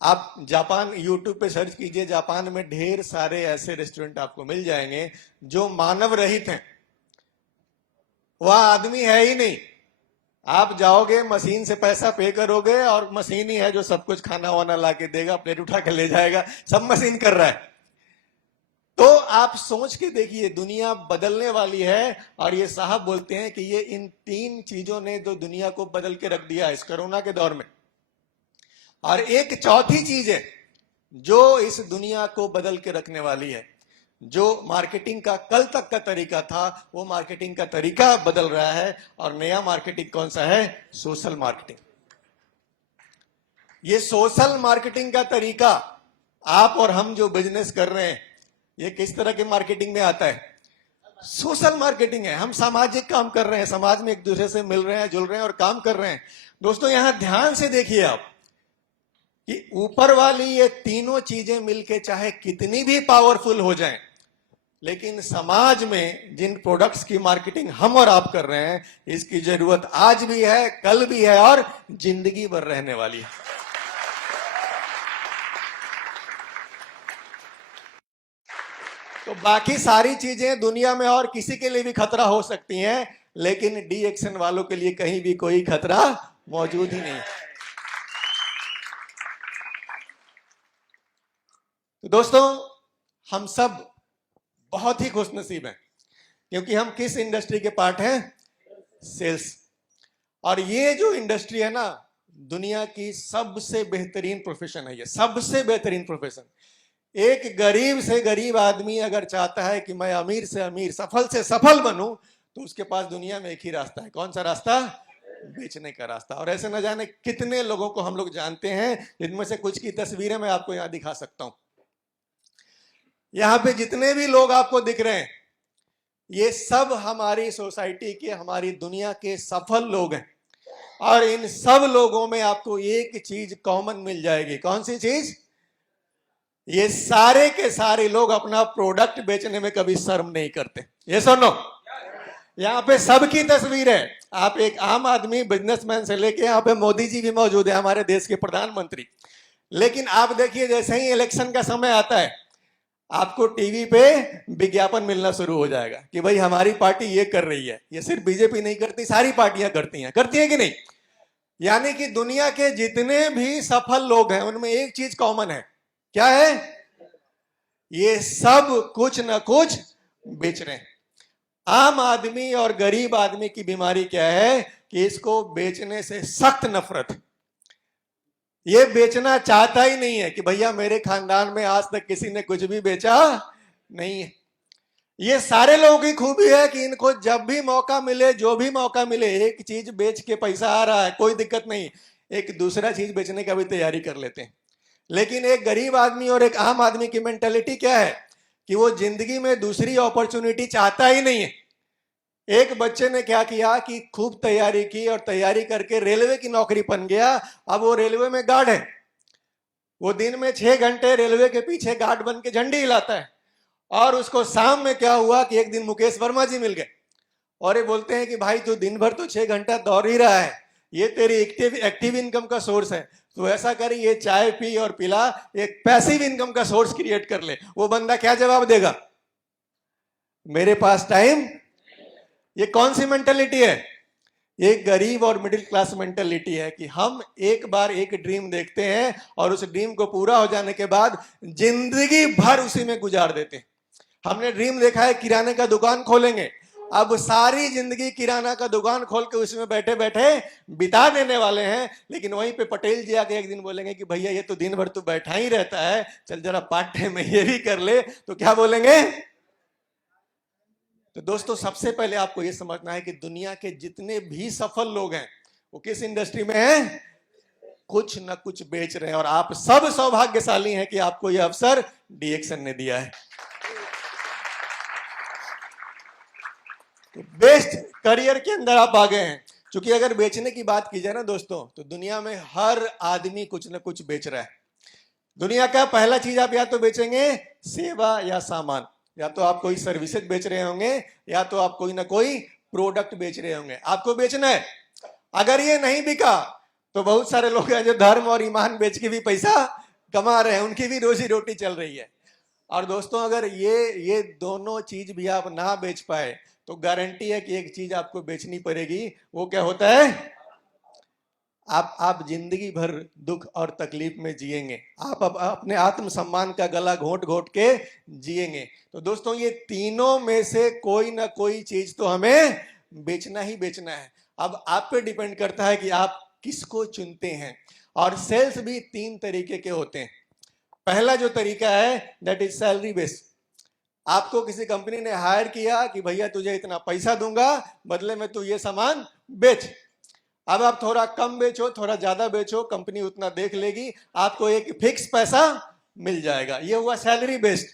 आप जापान यूट्यूब पे सर्च कीजिए, जापान में ढेर सारे ऐसे रेस्टोरेंट आपको मिल जाएंगे जो मानव रहित हैं। वहां आदमी है ही नहीं। आप जाओगे, मशीन से पैसा पे करोगे और मशीन ही है जो सब कुछ खाना वाना ला के देगा, प्लेट उठा के ले जाएगा, सब मशीन कर रहा है। तो आप सोच के देखिए दुनिया बदलने वाली है। और ये साहब बोलते हैं कि ये इन 3 चीजों ने जो दुनिया को बदल के रख दिया इस कोरोना के दौर में। और एक चौथी चीज है जो इस दुनिया को बदल के रखने वाली है। जो मार्केटिंग का कल तक का तरीका था वो मार्केटिंग का तरीका बदल रहा है। और नया मार्केटिंग कौन सा है? Social marketing. ये सोशल मार्केटिंग का तरीका आप और हम जो बिजनेस कर रहे हैं ये किस तरह के मार्केटिंग में आता है? सोशल मार्केटिंग है। हम सामाजिक काम कर रहे हैं, समाज में एक दूसरे से मिल रहे हैं, जुल रहे हैं और काम कर रहे हैं। दोस्तों यहां ध्यान से देखिए आप कि ऊपर वाली ये तीनों चीजें मिलके चाहे कितनी भी पावरफुल हो जाएं, लेकिन समाज में जिन प्रोडक्ट्स की मार्केटिंग हम और आप कर रहे हैं इसकी जरूरत आज भी है, कल भी है और जिंदगी भर रहने वाली है। तो बाकी सारी चीजें दुनिया में और किसी के लिए भी खतरा हो सकती हैं, लेकिन डी एक्शन वालों के लिए कहीं भी कोई खतरा मौजूद ही नहीं। तो दोस्तों, हम सब बहुत ही खुशनसीब हैं, क्योंकि हम किस इंडस्ट्री के पार्ट हैं? सेल्स। और ये जो इंडस्ट्री है ना, दुनिया की सबसे बेहतरीन प्रोफेशन है, ये सबसे बेहतरीन प्रोफेशन। एक गरीब से गरीब आदमी अगर चाहता है कि मैं अमीर से अमीर, सफल से सफल बनूं, तो उसके पास दुनिया में एक ही रास्ता है। कौन सा रास्ता? बेचने का रास्ता। और ऐसे न जाने कितने लोगों को हम लोग जानते हैं, जिनमें से कुछ की तस्वीरें मैं आपको यहां दिखा सकता हूं। यहां पे जितने भी लोग आपको दिख रहे हैं, ये सब हमारी सोसाइटी के, हमारी दुनिया के सफल लोग हैं। और इन सब लोगों में आपको एक चीज कॉमन मिल जाएगी। कौन सी चीज? ये सारे के सारे लोग अपना प्रोडक्ट बेचने में कभी शर्म नहीं करते। ये सुनो, यहाँ पे सबकी तस्वीर है। आप एक आम आदमी, बिजनेसमैन से लेके यहाँ पे मोदी जी भी मौजूद है, हमारे देश के प्रधानमंत्री। लेकिन आप देखिए, जैसे ही इलेक्शन का समय आता है, आपको टीवी पे विज्ञापन मिलना शुरू हो जाएगा कि भाई हमारी पार्टी ये कर रही है। ये सिर्फ बीजेपी नहीं करती, सारी पार्टियां करती हैं कि नहीं? यानी कि दुनिया के जितने भी सफल लोग हैं, उनमें एक चीज कॉमन है। क्या है? ये सब कुछ न कुछ बेच रहे हैं। आम आदमी और गरीब आदमी की बीमारी क्या है कि इसको बेचने से सख्त नफरत। ये बेचना चाहता ही नहीं है कि भैया मेरे खानदान में आज तक किसी ने कुछ भी बेचा नहीं है। ये सारे लोगों की खूबी है कि इनको जब भी मौका मिले, जो भी मौका मिले, एक चीज बेच के पैसा आ रहा है, कोई दिक्कत नहीं, एक दूसरा चीज बेचने का भी तैयारी कर लेते हैं। लेकिन एक गरीब आदमी और एक आम आदमी की मेंटेलिटी क्या है कि वो जिंदगी में दूसरी अपॉर्चुनिटी चाहता ही नहीं है। एक बच्चे ने क्या किया कि खूब तैयारी की और तैयारी करके रेलवे की नौकरी बन गया। अब वो रेलवे में गार्ड है। वो दिन में 6 घंटे रेलवे के पीछे गार्ड बन के झंडी हिलाता है। और उसको शाम में क्या हुआ कि एक दिन मुकेश वर्मा जी मिल गए और ये बोलते हैं कि भाई तू दिन भर तो 6 घंटा दौड़ ही रहा है, ये तेरी एक्टिव इनकम का सोर्स है, तो ऐसा कर ये चाय पी और पिला, एक पैसिव इनकम का सोर्स क्रिएट कर ले। वो बंदा क्या जवाब देगा? मेरे पास टाइम। ये कौन सी मेंटेलिटी है? ये गरीब और मिडिल क्लास मेंटेलिटी है कि हम एक बार एक ड्रीम देखते हैं और उस ड्रीम को पूरा हो जाने के बाद जिंदगी भर उसी में गुजार देते हैं। हमने ड्रीम देखा है किराने का दुकान खोलेंगे, अब सारी जिंदगी किराना का दुकान खोल के उसमें बैठे बैठे बिता देने वाले हैं। लेकिन वहीं पे पटेल जी आके एक दिन बोलेंगे कि भैया ये तो दिन भर तो बैठा ही रहता है, चल जरा पार्ट टाइम में ये भी कर ले, तो क्या बोलेंगे? तो दोस्तों, सबसे पहले आपको यह समझना है कि दुनिया के जितने भी सफल लोग हैं वो किस इंडस्ट्री में हैं? कुछ न कुछ बेच रहे हैं। और आप सब सौभाग्यशाली हैं कि आपको यह अवसर डी एक्शन ने दिया है। तो बेस्ट करियर के अंदर आप आ गए हैं। क्योंकि अगर बेचने की बात की जाए ना दोस्तों, तो दुनिया में हर आदमी कुछ न कुछ बेच रहा है। दुनिया का पहला चीज आप या तो बेचेंगे सेवा या सामान, या तो आप कोई सर्विसेज बेच रहे होंगे, या तो आप कोई ना कोई प्रोडक्ट बेच रहे होंगे। आपको बेचना है। अगर ये नहीं बिका तो बहुत सारे लोग हैं जो धर्म और ईमान बेच के भी पैसा कमा रहे हैं, उनकी भी रोजी रोटी चल रही है। और दोस्तों, अगर ये दोनों चीज भी आप ना बेच पाए तो गारंटी है कि एक चीज आपको बेचनी पड़ेगी। वो क्या होता है? आप जिंदगी भर दुख और तकलीफ में जिएंगे। आप अपने आत्मसम्मान का गला घोंट घोंट के जिएंगे। तो दोस्तों, ये तीनों में से कोई ना कोई चीज तो हमें बेचना ही बेचना है। अब आप पे डिपेंड करता है कि आप किसको चुनते हैं। और सेल्स भी 3 तरीके के होते हैं। पहला जो तरीका है दैट इज सैलरी बेस्ड। आपको किसी कंपनी ने हायर किया कि भैया तुझे इतना पैसा दूंगा, बदले में तू ये सामान बेच। अब आप थोड़ा कम बेचो, थोड़ा ज्यादा बेचो, कंपनी उतना देख लेगी, आपको एक फिक्स पैसा मिल जाएगा। ये हुआ सैलरी बेस्ड।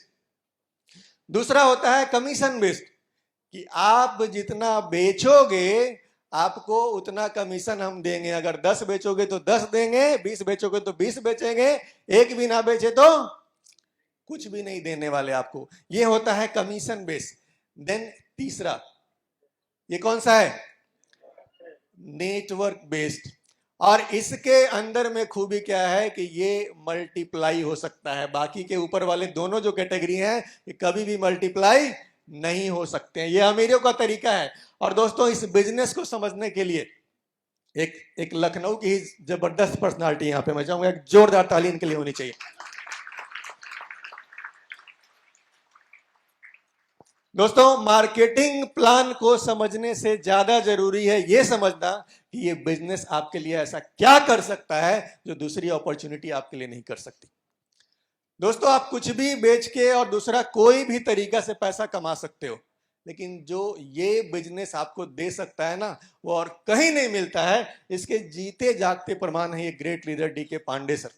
दूसरा होता है कमीशन बेस्ड, कि आप जितना बेचोगे आपको उतना कमीशन हम देंगे। अगर 10 बेचोगे तो 10 देंगे, 20 बेचोगे तो 20 बेचेंगे, एक भी ना बेचे तो कुछ भी नहीं देने वाले आपको। ये होता है कमीशन बेस्ड। देन तीसरा, ये कौन सा है? Network based. और इसके अंदर में खूबी क्या है कि ये मल्टीप्लाई हो सकता है। बाकी के ऊपर वाले दोनों जो कैटेगरी हैं ये कभी भी मल्टीप्लाई नहीं हो सकते हैं। ये अमीरों का तरीका है। और दोस्तों इस बिजनेस को समझने के लिए एक लखनऊ की जबरदस्त पर्सनालिटी यहां पे मैं चाहूंगा एक जोरदार ताली इनके लिए होनी चाहिए। दोस्तों मार्केटिंग प्लान को समझने से ज्यादा जरूरी है यह समझना कि ये बिजनेस आपके लिए ऐसा क्या कर सकता है जो दूसरी अपॉर्चुनिटी आपके लिए नहीं कर सकती। दोस्तों आप कुछ भी बेच के और दूसरा कोई भी तरीका से पैसा कमा सकते हो, लेकिन जो ये बिजनेस आपको दे सकता है ना वो और कहीं नहीं मिलता है। इसके जीते जागते प्रमाण है ये great leader D K. Pandey sir,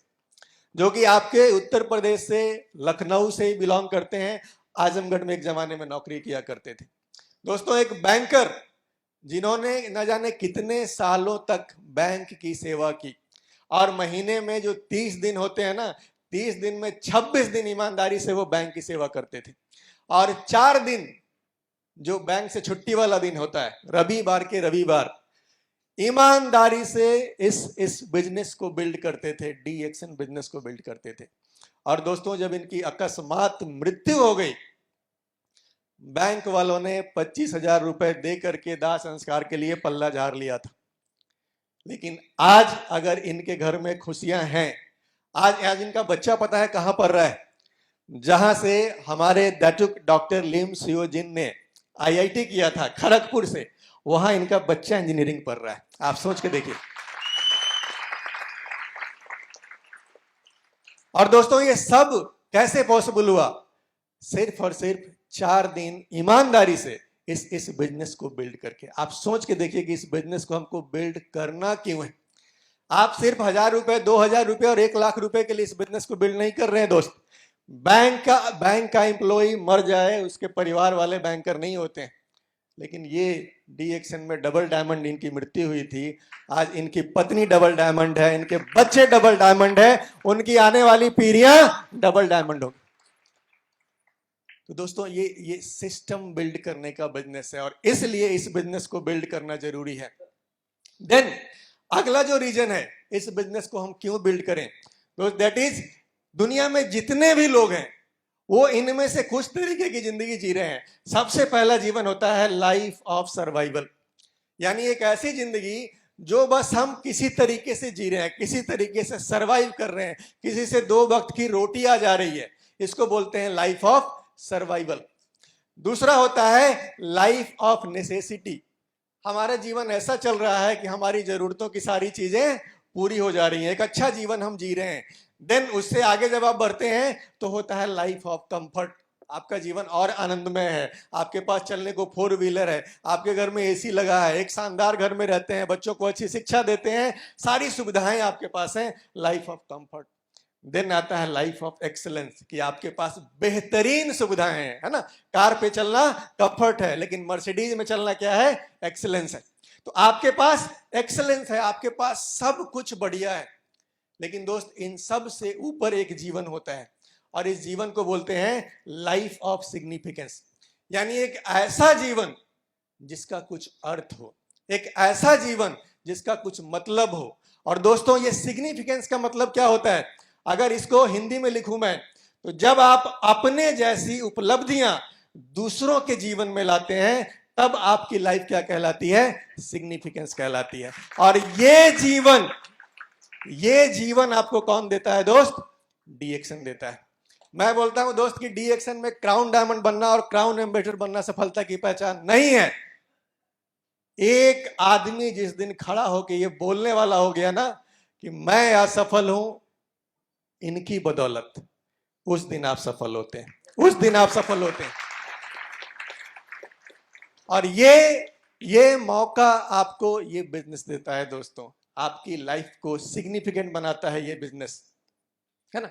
जो कि आपके उत्तर प्रदेश से लखनऊ से ही बिलोंग करते हैं। आजमगढ़ में एक जमाने में नौकरी किया करते थे। दोस्तों एक बैंकर जिन्होंने न जाने कितने सालों तक बैंक की सेवा की और महीने में जो 30 दिन होते हैं ना, 30 दिन में 26 दिन ईमानदारी से वो बैंक की सेवा करते थे और 4 दिन जो बैंक से छुट्टी वाला दिन होता है रविवार के रविवार ईमानदारी से इस बिजनेस को बिल्ड करते थे, DXN बिजनेस को बिल्ड करते थे। और दोस्तों जब इनकी अकस्मात मृत्यु हो गई, बैंक वालों ने 25,000 रुपए दे करके दाह संस्कार के लिए पल्ला झाड़ लिया था। लेकिन आज अगर इनके घर में खुशियां हैं, आज इनका बच्चा पता है कहां पढ़ रहा है, जहां से हमारे दाटुक डॉक्टर लिम सियो जिन ने IIT किया था खड़गपुर से, वहां इनका बच्चा इंजीनियरिंग पढ़ रहा है। आप सोच के देखिए। और दोस्तों ये सब कैसे पॉसिबल हुआ? सिर्फ और सिर्फ 4 दिन ईमानदारी से इस बिजनेस को बिल्ड करके। आप सोच के देखिए कि इस बिजनेस को हमको बिल्ड करना क्यों है। आप सिर्फ 1,000 रुपए, 2,000 रुपए और 1 लाख रुपए के लिए इस बिजनेस को बिल्ड नहीं कर रहे हैं दोस्त। बैंक का एम्प्लॉय मर जाए उसके परिवार वाले बैंकर नहीं होते हैं, लेकिन ये DXN में डबल डायमंड इनकी मृत्यु हुई थी, आज इनकी पत्नी डबल डायमंड है, इनके बच्चे डबल डायमंड है, उनकी आने वाली पीढ़ियां डबल डायमंड होगी। तो दोस्तों ये सिस्टम बिल्ड करने का बिजनेस है और इसलिए इस बिजनेस को बिल्ड करना जरूरी है। देन अगला जो रीजन है इस बिजनेस को हम क्यों बिल्ड करें, तो दैट इज दुनिया में जितने भी लोग हैं वो इनमें से कुछ तरीके की जिंदगी जी रहे हैं। सबसे पहला जीवन होता है लाइफ ऑफ सर्वाइवल, यानी एक ऐसी जिंदगी जो बस हम किसी तरीके से जी रहे हैं, किसी तरीके से सर्वाइव कर रहे हैं, किसी से 2 वक्त की रोटी आ जा रही है, इसको बोलते हैं लाइफ ऑफ सर्वाइवल। दूसरा होता है लाइफ ऑफ नेसेसिटी, हमारा जीवन ऐसा चल रहा है कि हमारी जरूरतों की सारी चीजें पूरी हो जा रही हैं, एक अच्छा जीवन हम जी रहे हैं। देन उससे आगे जब आप बढ़ते हैं तो होता है लाइफ ऑफ कंफर्ट, आपका जीवन और आनंदमय है, आपके पास चलने को 4 व्हीलर है, आपके घर में AC लगा है, एक शानदार घर में रहते हैं, बच्चों को अच्छी शिक्षा देते हैं, सारी सुविधाएं आपके पास हैं, लाइफ ऑफ कंफर्ट। देन आता है लाइफ ऑफ एक्सेलेंस, कि आपके पास बेहतरीन सुविधाएं हैं, है ना। कार पे चलना कंफर्ट है, लेकिन मर्सिडीज में चलना क्या है, एक्सेलेंस है। तो आपके पास एक्सेलेंस है, आपके पास सब कुछ बढ़िया है, लेकिन दोस्त इन सब से ऊपर एक जीवन होता है और इस जीवन को बोलते हैं लाइफ ऑफ सिग्निफिकेंस, यानी एक ऐसा जीवन जिसका कुछ अर्थ हो, एक ऐसा जीवन जिसका कुछ मतलब हो। और दोस्तों ये सिग्निफिकेंस का मतलब क्या होता है, अगर इसको हिंदी में लिखूं मैं, तो जब आप अपने जैसी उपलब्धियां दूसरों के जीवन में लाते हैं तब आपकी लाइफ क्या कहलाती है, सिग्निफिकेंस कहलाती है। और ये जीवन आपको कौन देता है दोस्त, DXN देता है। मैं बोलता हूं दोस्त कि DXN में क्राउन डायमंड बनना और क्राउन एम्बेसडर बनना सफलता की पहचान नहीं है। एक आदमी जिस दिन खड़ा होकर ये बोलने वाला हो गया ना कि मैं असफल हूं इनकी बदौलत, उस दिन आप सफल होते हैं, उस दिन आप सफल होते हैं। और ये मौका आपको ये बिजनेस देता है दोस्तों, आपकी लाइफ को सिग्निफिकेंट बनाता है ये बिजनेस, है ना।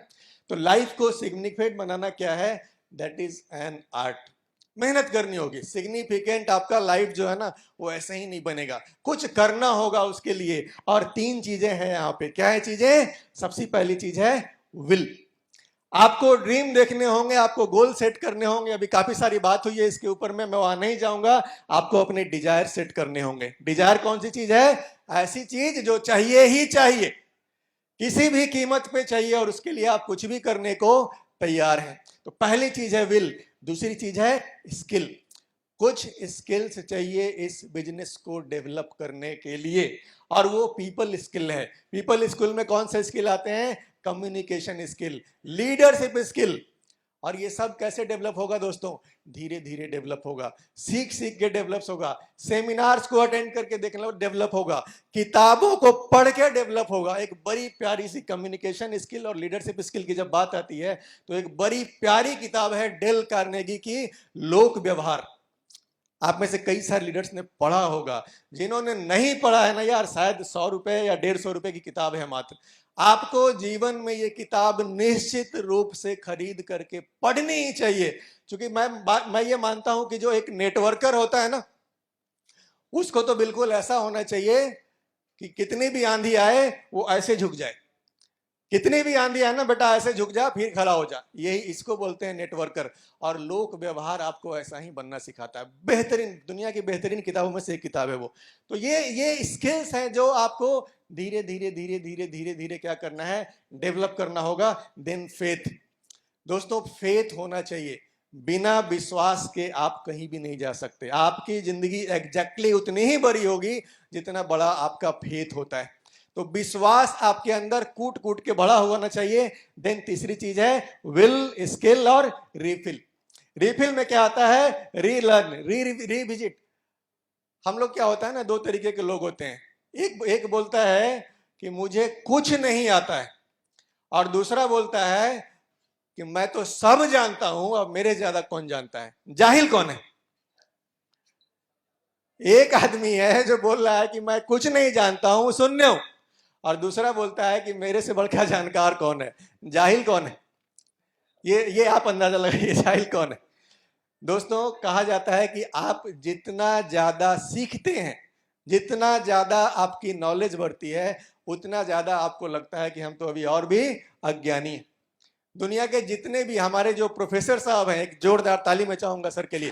तो लाइफ को सिग्निफिकेंट बनाना क्या है, दैट इज एन आर्ट। मेहनत करनी होगी, सिग्निफिकेंट आपका लाइफ जो है ना वो ऐसे ही नहीं बनेगा, कुछ करना होगा उसके लिए। और 3 चीजें हैं यहाँ पे, क्या है चीजें, सबसे पहली चीज है विल। आपको ड्रीम देखने होंगे, आपको गोल सेट करने होंगे, अभी काफी सारी बात हुई है इसके ऊपर में, मैं वहां नहीं जाऊंगा। आपको अपने डिजायर सेट करने होंगे। डिजायर कौन सी चीज है, ऐसी चीज जो चाहिए ही चाहिए, किसी भी कीमत पे चाहिए और उसके लिए आप कुछ भी करने को तैयार हैं। तो पहली चीज है विल, दूसरी चीज है स्किल। कुछ स्किल्स चाहिए इस बिजनेस को डेवलप करने के लिए, और वो पीपल स्किल है। पीपल स्किल में कौन से स्किल आते हैं? Communication skill, leadership skill. और ये सब कैसे डेवलप होगा दोस्तों? धीरे धीरे डेवलप होगा, सीख सीख के डेवलप होगा, सेमिनार्स को अटेंड करके देखना डेवलप होगा, किताबों को पढ़ के डेवलप होगा। एक बड़ी प्यारी सी कम्युनिकेशन स्किल और लीडरशिप स्किल की जब बात आती है तो एक बड़ी प्यारी किताब है डेल कार्नेगी की, लोक व्यवहार। आप में से कई सारे लीडर्स ने पढ़ा होगा, जिन्होंने नहीं पढ़ा है ना यार, शायद 100 रुपए या 150 रुपए की किताब है मात्र। आपको जीवन में ये किताब निश्चित रूप से खरीद करके पढ़नी ही चाहिए, क्योंकि मैं ये मानता हूं कि जो एक नेटवर्कर होता है ना, उसको तो बिल्कुल ऐसा होना चाहिए कि कितनी भी आंधी आए वो ऐसे झुक जाए। कितनी भी आंधी आए ना बेटा, ऐसे झुक जा फिर खड़ा हो जा, यही इसको बोलते हैं नेटवर्कर। और लोक व्यवहार आपको ऐसा ही बनना सिखाता है। बेहतरीन, दुनिया की बेहतरीन किताबों में से एक किताब है वो। तो ये स्किल्स हैं जो आपको धीरे धीरे धीरे धीरे धीरे धीरे क्या करना है? डेवलप करना होगा। Then faith. दोस्तों, फेथ होना चाहिए। बिना विश्वास के आप कहीं भी नहीं जा सकते। आपकी जिंदगी एग्जैक्टली उतनी ही बड़ी होगी जितना बड़ा आपका फेथ होता है। तो विश्वास आपके अंदर कूट कूट के बड़ा होना चाहिए। देन तीसरी चीज है विल, स्किल और रीफिल। रीफिल में क्या आता है? Relearn, revisit. हम लोग क्या होता है ना, दो तरीके के लोग होते हैं। एक बोलता है कि मुझे कुछ नहीं आता है, और दूसरा बोलता है कि मैं तो सब जानता हूं, अब मेरे ज्यादा कौन जानता है। जाहिल कौन है? एक आदमी है जो बोल रहा है कि मैं कुछ नहीं जानता हूं, शून्य हूं, और दूसरा बोलता है कि मेरे से बढ़कर जानकार कौन है। जाहिल कौन है? ये आप अंदाजा लगाइए, जाहिल कौन है। दोस्तों, कहा जाता है कि आप जितना ज्यादा सीखते हैं, जितना ज्यादा आपकी नॉलेज बढ़ती है, उतना ज्यादा आपको लगता है कि हम तो अभी और भी अज्ञानी हैं। दुनिया के जितने भी हमारे जो प्रोफेसर साहब हैं, एक जोरदार ताली मैं चाहूंगा सर के लिए।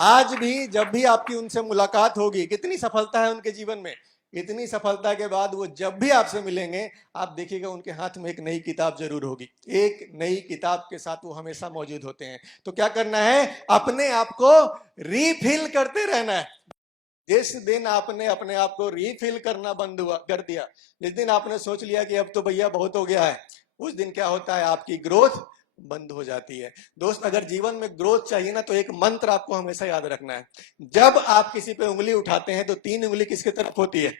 आज भी जब भी आपकी उनसे मुलाकात होगी, कितनी सफलता है उनके जीवन में, इतनी सफलता के बाद वो जब भी आपसे मिलेंगे, आप देखिएगा उनके हाथ में एक नई किताब जरूर होगी। एक नई किताब के साथ वो हमेशा मौजूद होते हैं। तो क्या करना है? अपने आप को रीफिल करते रहना है। जिस दिन आपने अपने आप को रीफिल करना बंद कर दिया, जिस दिन आपने सोच लिया कि अब तो भैया बहुत हो गया है, उस दिन क्या होता है? आपकी ग्रोथ बंद हो जाती है। दोस्त, अगर जीवन में ग्रोथ चाहिए ना, तो एक मंत्र आपको हमेशा याद रखना है। जब आप किसी पे उंगली उठाते हैं तो 3 उंगली किसकी तरफ होती है?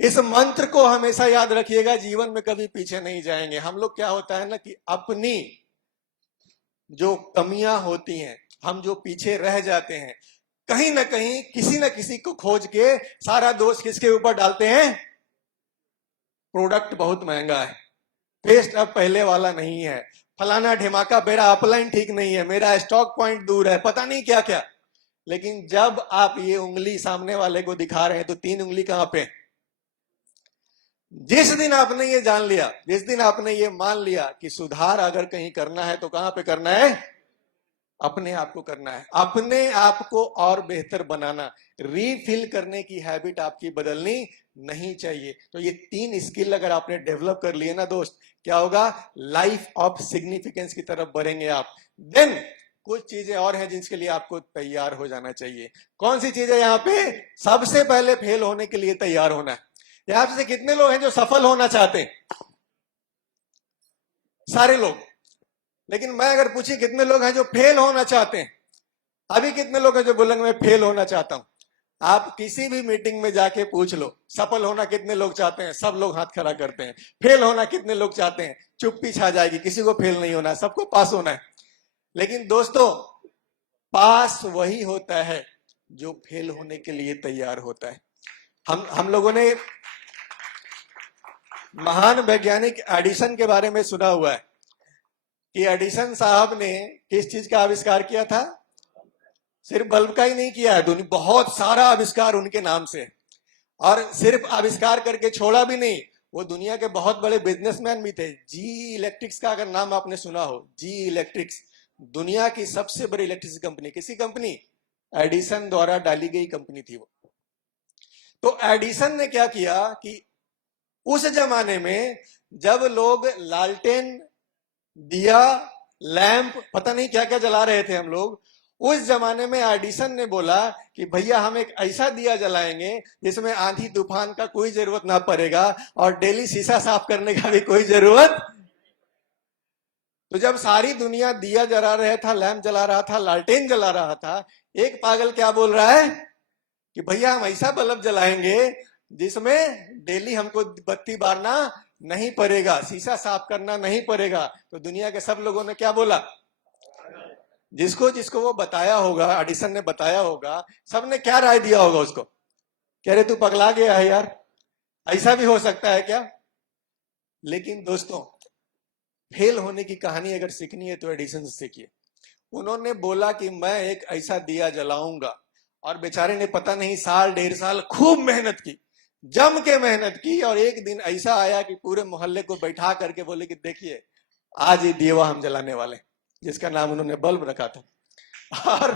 इस मंत्र को हमेशा याद रखिएगा, जीवन में कभी पीछे नहीं जाएंगे। हम लोग क्या होता है ना कि अपनी जो कमियां होती हैं, हम जो पीछे रह जाते हैं, कहीं ना कहीं किसी ना किसी को खोज के सारा दोष किसके ऊपर डालते हैं? प्रोडक्ट बहुत महंगा है, पेस्ट अब पहले वाला नहीं है, फलाना ढिमाका, मेरा अपलाइन ठीक नहीं है, मेरा स्टॉक पॉइंट दूर है, पता नहीं क्या क्या। लेकिन जब आप ये उंगली सामने वाले को दिखा रहे हैं तो 3 उंगली कहां पे? जिस दिन आपने ये जान लिया, जिस दिन आपने ये मान लिया कि सुधार अगर कहीं करना है तो कहां पे करना है? अपने आप को करना है। अपने आप को और बेहतर बनाना, रीफिल करने की हैबिट आपकी बदलनी नहीं चाहिए। तो ये 3 स्किल अगर आपने डेवलप कर लिए ना दोस्त, क्या होगा? लाइफ ऑफ सिग्निफिकेंस की तरफ बढ़ेंगे आप। देन कुछ चीजें और हैं जिनके लिए आपको तैयार हो जाना चाहिए। कौन सी चीजें? यहां पे सबसे पहले फेल होने के लिए तैयार होना है। यहां से कितने लोग हैं जो सफल होना चाहते हैं? सारे लोग। लेकिन मैं अगर पूछी कितने लोग हैं जो फेल होना चाहते हैं? अभी कितने लोग हैं जो बोलेंगे मैं फेल होना चाहता हूं? आप किसी भी मीटिंग में जाके पूछ लो, सफल होना कितने लोग चाहते हैं? सब लोग हाथ खड़ा करते हैं। फेल होना कितने लोग चाहते हैं? चुप्पी छा जाएगी, किसी को फेल नहीं होना है, सबको पास होना है। लेकिन दोस्तों, पास वही होता है जो फेल होने के लिए तैयार होता है। हम लोगों ने महान वैज्ञानिक एडिसन के बारे में सुना हुआ है कि एडिसन साहब ने किस चीज का आविष्कार किया था? सिर्फ बल्ब का ही नहीं किया है, बहुत सारा आविष्कार उनके नाम से। और सिर्फ आविष्कार करके छोड़ा भी नहीं, वो दुनिया के बहुत बड़े बिजनेसमैन भी थे। जी इलेक्ट्रिक्स का अगर नाम आपने सुना हो, जी इलेक्ट्रिक्स दुनिया की सबसे बड़ी इलेक्ट्रिसिटी कंपनी, किसी कंपनी? एडिसन द्वारा डाली गई कंपनी थी वो। तो एडिसन ने क्या किया कि उस जमाने में जब लोग लालटेन, दिया लैंप, पता नहीं क्या क्या जला रहे थे हम लोग। उस जमाने में एडिसन ने बोला कि भैया हम एक ऐसा दिया जलाएंगे जिसमें आंधी तूफान का कोई जरूरत ना पड़ेगा और डेली शीशा साफ करने का भी कोई जरूरत। तो जब सारी दुनिया दिया जला रहा था, लैंप जला रहा था, लालटेन जला रहा था, एक पागल क्या बोल रहा है कि भैया हम ऐसा बल्ब जलाएंगे जिसमें डेली हमको बत्ती बारना नहीं पड़ेगा, शीशा साफ करना नहीं पड़ेगा। तो दुनिया के सब लोगों ने क्या बोला, जिसको जिसको वो बताया होगा, एडिसन ने बताया होगा, सबने क्या राय दिया होगा उसको, कह रहे तू पगला गया है यार, ऐसा भी हो सकता है क्या। लेकिन दोस्तों, फेल होने की कहानी अगर सीखनी है तो एडिसन से सीखिए। उन्होंने बोला कि मैं एक ऐसा दिया जलाऊंगा, और बेचारे ने पता नहीं साल 1.5 साल खूब मेहनत की, जम के मेहनत की, और एक दिन ऐसा आया कि पूरे मोहल्ले को बैठा करके बोले कि देखिए आज ये दिया हम जलाने वाले, जिसका नाम उन्होंने बल्ब रखा था। और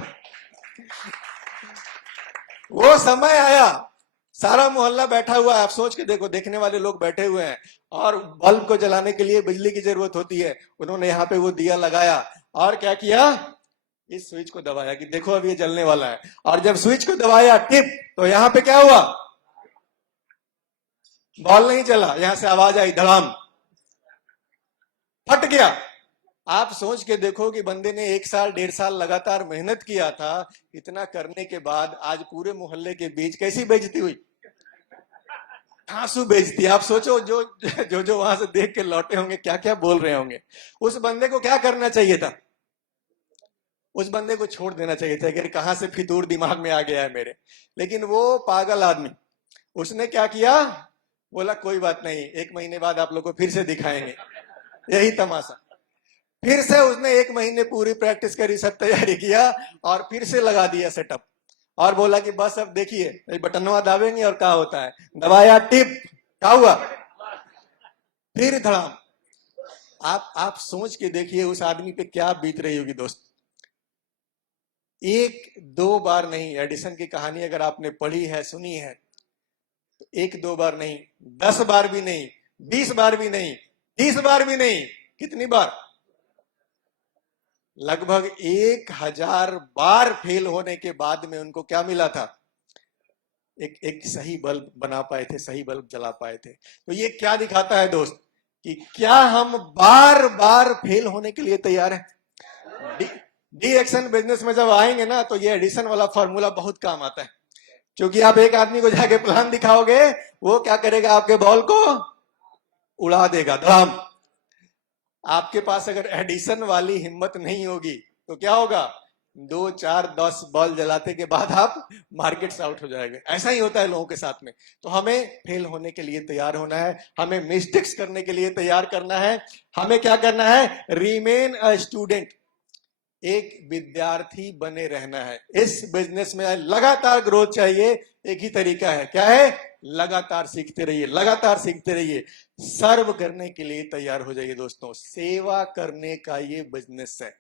वो समय आया, सारा मोहल्ला बैठा हुआ है, आप सोच के देखो, देखने वाले लोग बैठे हुए हैं, और बल्ब को जलाने के लिए बिजली की जरूरत होती है। उन्होंने यहाँ पे वो दिया लगाया और क्या किया, इस स्विच को दबाया कि देखो अब ये जलने वाला है। और जब स्विच को दबाया टिप, तो यहाँ पे क्या हुआ, बॉल नहीं चला, यहां से आवाज आई धड़ाम, फट गया। आप सोच के देखो कि बंदे ने 1 साल 1.5 साल लगातार मेहनत किया था, इतना करने के बाद आज पूरे मोहल्ले के बीच कैसी बेइज्जती हुई, आंसू बेइज्जती। आप सोचो जो जो जो वहां से देख के लौटे होंगे क्या क्या बोल रहे होंगे। उस बंदे को क्या करना चाहिए था, उस बंदे को छोड़ देना चाहिए था कि कहां से फितूर दिमाग में आ गया है मेरे। लेकिन वो पागल आदमी, उसने क्या किया, बोला कोई बात नहीं, 1 महीने बाद आप लोग को फिर से दिखाएंगे यही तमाशा। फिर से उसने 1 महीने पूरी प्रैक्टिस करी, सब तैयारी किया, और फिर से लगा दिया सेटअप, और बोला कि बस अब देखिए बटनवा दाबेंगे और क्या होता है। दबाया टिप, क्या हुआ, फिर धड़ाम। आप सोच के देखिए उस आदमी पे क्या बीत रही होगी दोस्त। 1-2 बार नहीं, एडिसन की कहानी अगर आपने पढ़ी है, सुनी है, तो 1-2 बार नहीं, 10 बार भी नहीं, 20 बार भी नहीं, 30 बार भी नहीं, कितनी बार, लगभग 1000 बार फेल होने के बाद में उनको क्या मिला था, एक सही बल्ब बना पाए थे, सही बल्ब जला पाए थे। तो ये क्या दिखाता है दोस्त, कि क्या हम बार बार फेल होने के लिए तैयार हैं। डी एक्शन बिजनेस में जब आएंगे ना, तो ये एडिसन वाला फॉर्मूला बहुत काम आता है। क्योंकि आप एक आदमी को जाके प्लान दिखाओगे, वो क्या करेगा, आपके बॉल को उड़ा देगा धड़ाम। आपके पास अगर एडिसन वाली हिम्मत नहीं होगी तो क्या होगा, 2, 4, 10 बॉल जलाते के बाद आप मार्केट से आउट हो जाएंगे। ऐसा ही होता है लोगों के साथ में। तो हमें फेल होने के लिए तैयार होना है, हमें मिस्टेक्स करने के लिए तैयार करना है। हमें क्या करना है, रिमेन अ स्टूडेंट, एक विद्यार्थी बने रहना है। इस बिजनेस में लगातार ग्रोथ चाहिए। एक ही तरीका है, क्या है, लगातार सीखते रहिए, लगातार सीखते रहिए। सर्व करने के लिए तैयार हो जाइए दोस्तों, सेवा करने का ये बिजनेस है।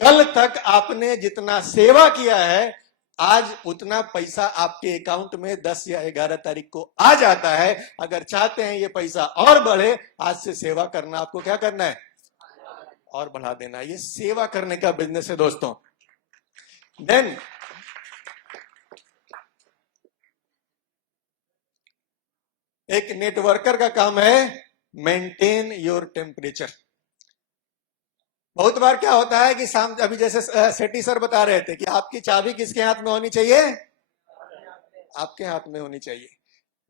कल तक आपने जितना सेवा किया है, आज उतना पैसा आपके अकाउंट में 10 या 11 तारीख को आ जाता है। अगर चाहते हैं ये पैसा और बढ़े, आज से सेवा करना, आपको क्या करना है, और बढ़ा देना। ये सेवा करने का बिजनेस है दोस्तों। देन एक नेटवर्कर का काम है मेंटेन योर टेम्परेचर। बहुत बार क्या होता है कि अभी जैसे सेठी सर बता रहे थे कि आपकी चाबी किसके हाथ में होनी चाहिए, आपके हाथ में होनी चाहिए।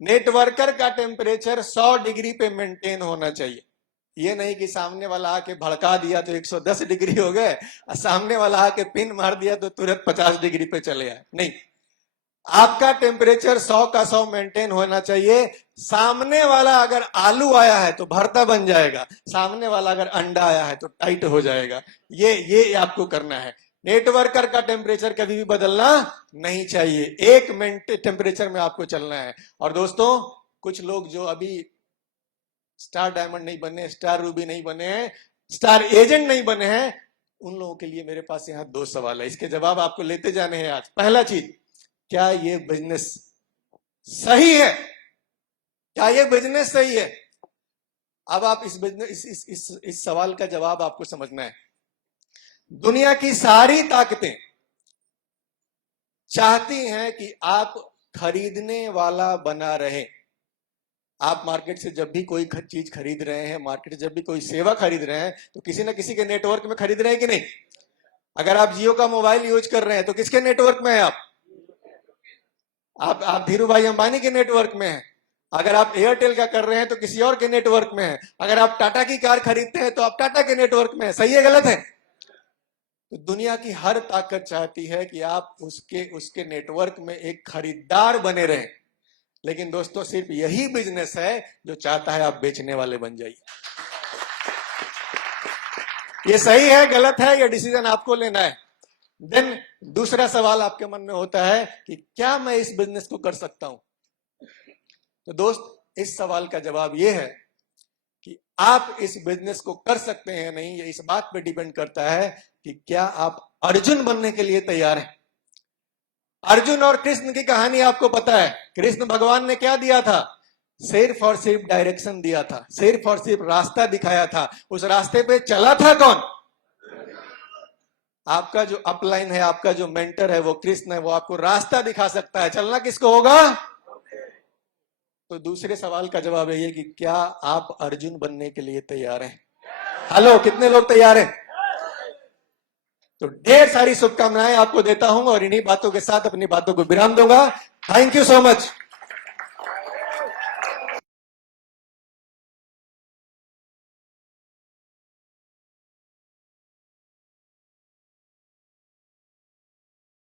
नेटवर्कर का टेम्परेचर 100 डिग्री पे मेंटेन होना चाहिए। ये नहीं कि सामने वाला आके भड़का दिया तो 110 डिग्री हो गए, और सामने वाला आके पिन मार दिया तो तुरंत 50 डिग्री पे चले आए। नहीं, आपका टेम्परेचर 100 का 100 मेंटेन होना चाहिए। सामने वाला अगर आलू आया है तो भरता बन जाएगा, सामने वाला अगर अंडा आया है तो टाइट हो जाएगा। ये आपको करना है। नेटवर्कर का टेम्परेचर कभी भी बदलना नहीं चाहिए, एक टेम्परेचर में आपको चलना है। और दोस्तों, कुछ लोग जो अभी स्टार डायमंड नहीं बने, स्टार रूबी नहीं बने हैं, स्टार एजेंट नहीं बने हैं, उन लोगों के लिए मेरे पास यहाँ 2 सवाल है, इसके जवाब आपको लेते जाने हैं आज। पहला चीज, क्या ये बिजनेस सही है, क्या ये बिजनेस सही है। अब आप इस बिजनेस इस सवाल का जवाब आपको समझना है। दुनिया की सारी ताकतें चाहती हैं कि आप खरीदने वाला बना रहे। आप मार्केट से जब भी कोई चीज खरीद रहे हैं, मार्केट से जब भी कोई सेवा खरीद रहे हैं, तो किसी ना किसी के नेटवर्क में खरीद रहे हैं कि नहीं? अगर आप जियो का मोबाइल यूज कर रहे हैं तो किसके नेटवर्क में है आप धीरू भाई अंबानी के नेटवर्क में हैं। अगर आप एयरटेल का कर रहे हैं तो किसी और के नेटवर्क में है। अगर आप टाटा की कार खरीदते हैं तो आप टाटा के नेटवर्क में है। सही है गलत है? तो दुनिया की हर ताकत चाहती है कि आप उसके नेटवर्क में एक खरीदार बने रहें। लेकिन दोस्तों, सिर्फ यही बिजनेस है जो चाहता है आप बेचने वाले बन जाइए। ये सही है गलत है, ये डिसीजन आपको लेना है। देन दूसरा सवाल आपके मन में होता है कि क्या मैं इस बिजनेस को कर सकता हूं? तो दोस्त, इस सवाल का जवाब यह है कि आप इस बिजनेस को कर सकते हैं नहीं, ये इस बात पे डिपेंड करता है कि क्या आप अर्जुन बनने के लिए तैयार हैं। अर्जुन और कृष्ण की कहानी आपको पता है। कृष्ण भगवान ने क्या दिया था? सिर्फ और सिर्फ डायरेक्शन दिया था, सिर्फ और सिर्फ रास्ता दिखाया था। उस रास्ते पे चला था कौन? आपका जो अपलाइन है, आपका जो मेंटर है वो कृष्ण है, वो आपको रास्ता दिखा सकता है। चलना किसको होगा? तो दूसरे सवाल का जवाब है ये कि क्या आप अर्जुन बनने के लिए तैयार हैं? हेलो, कितने लोग तैयार हैं? तो ढेर सारी शुभकामनाएं आपको देता हूं और इन्हीं बातों के साथ अपनी बातों को विराम दूंगा। Thank you so much.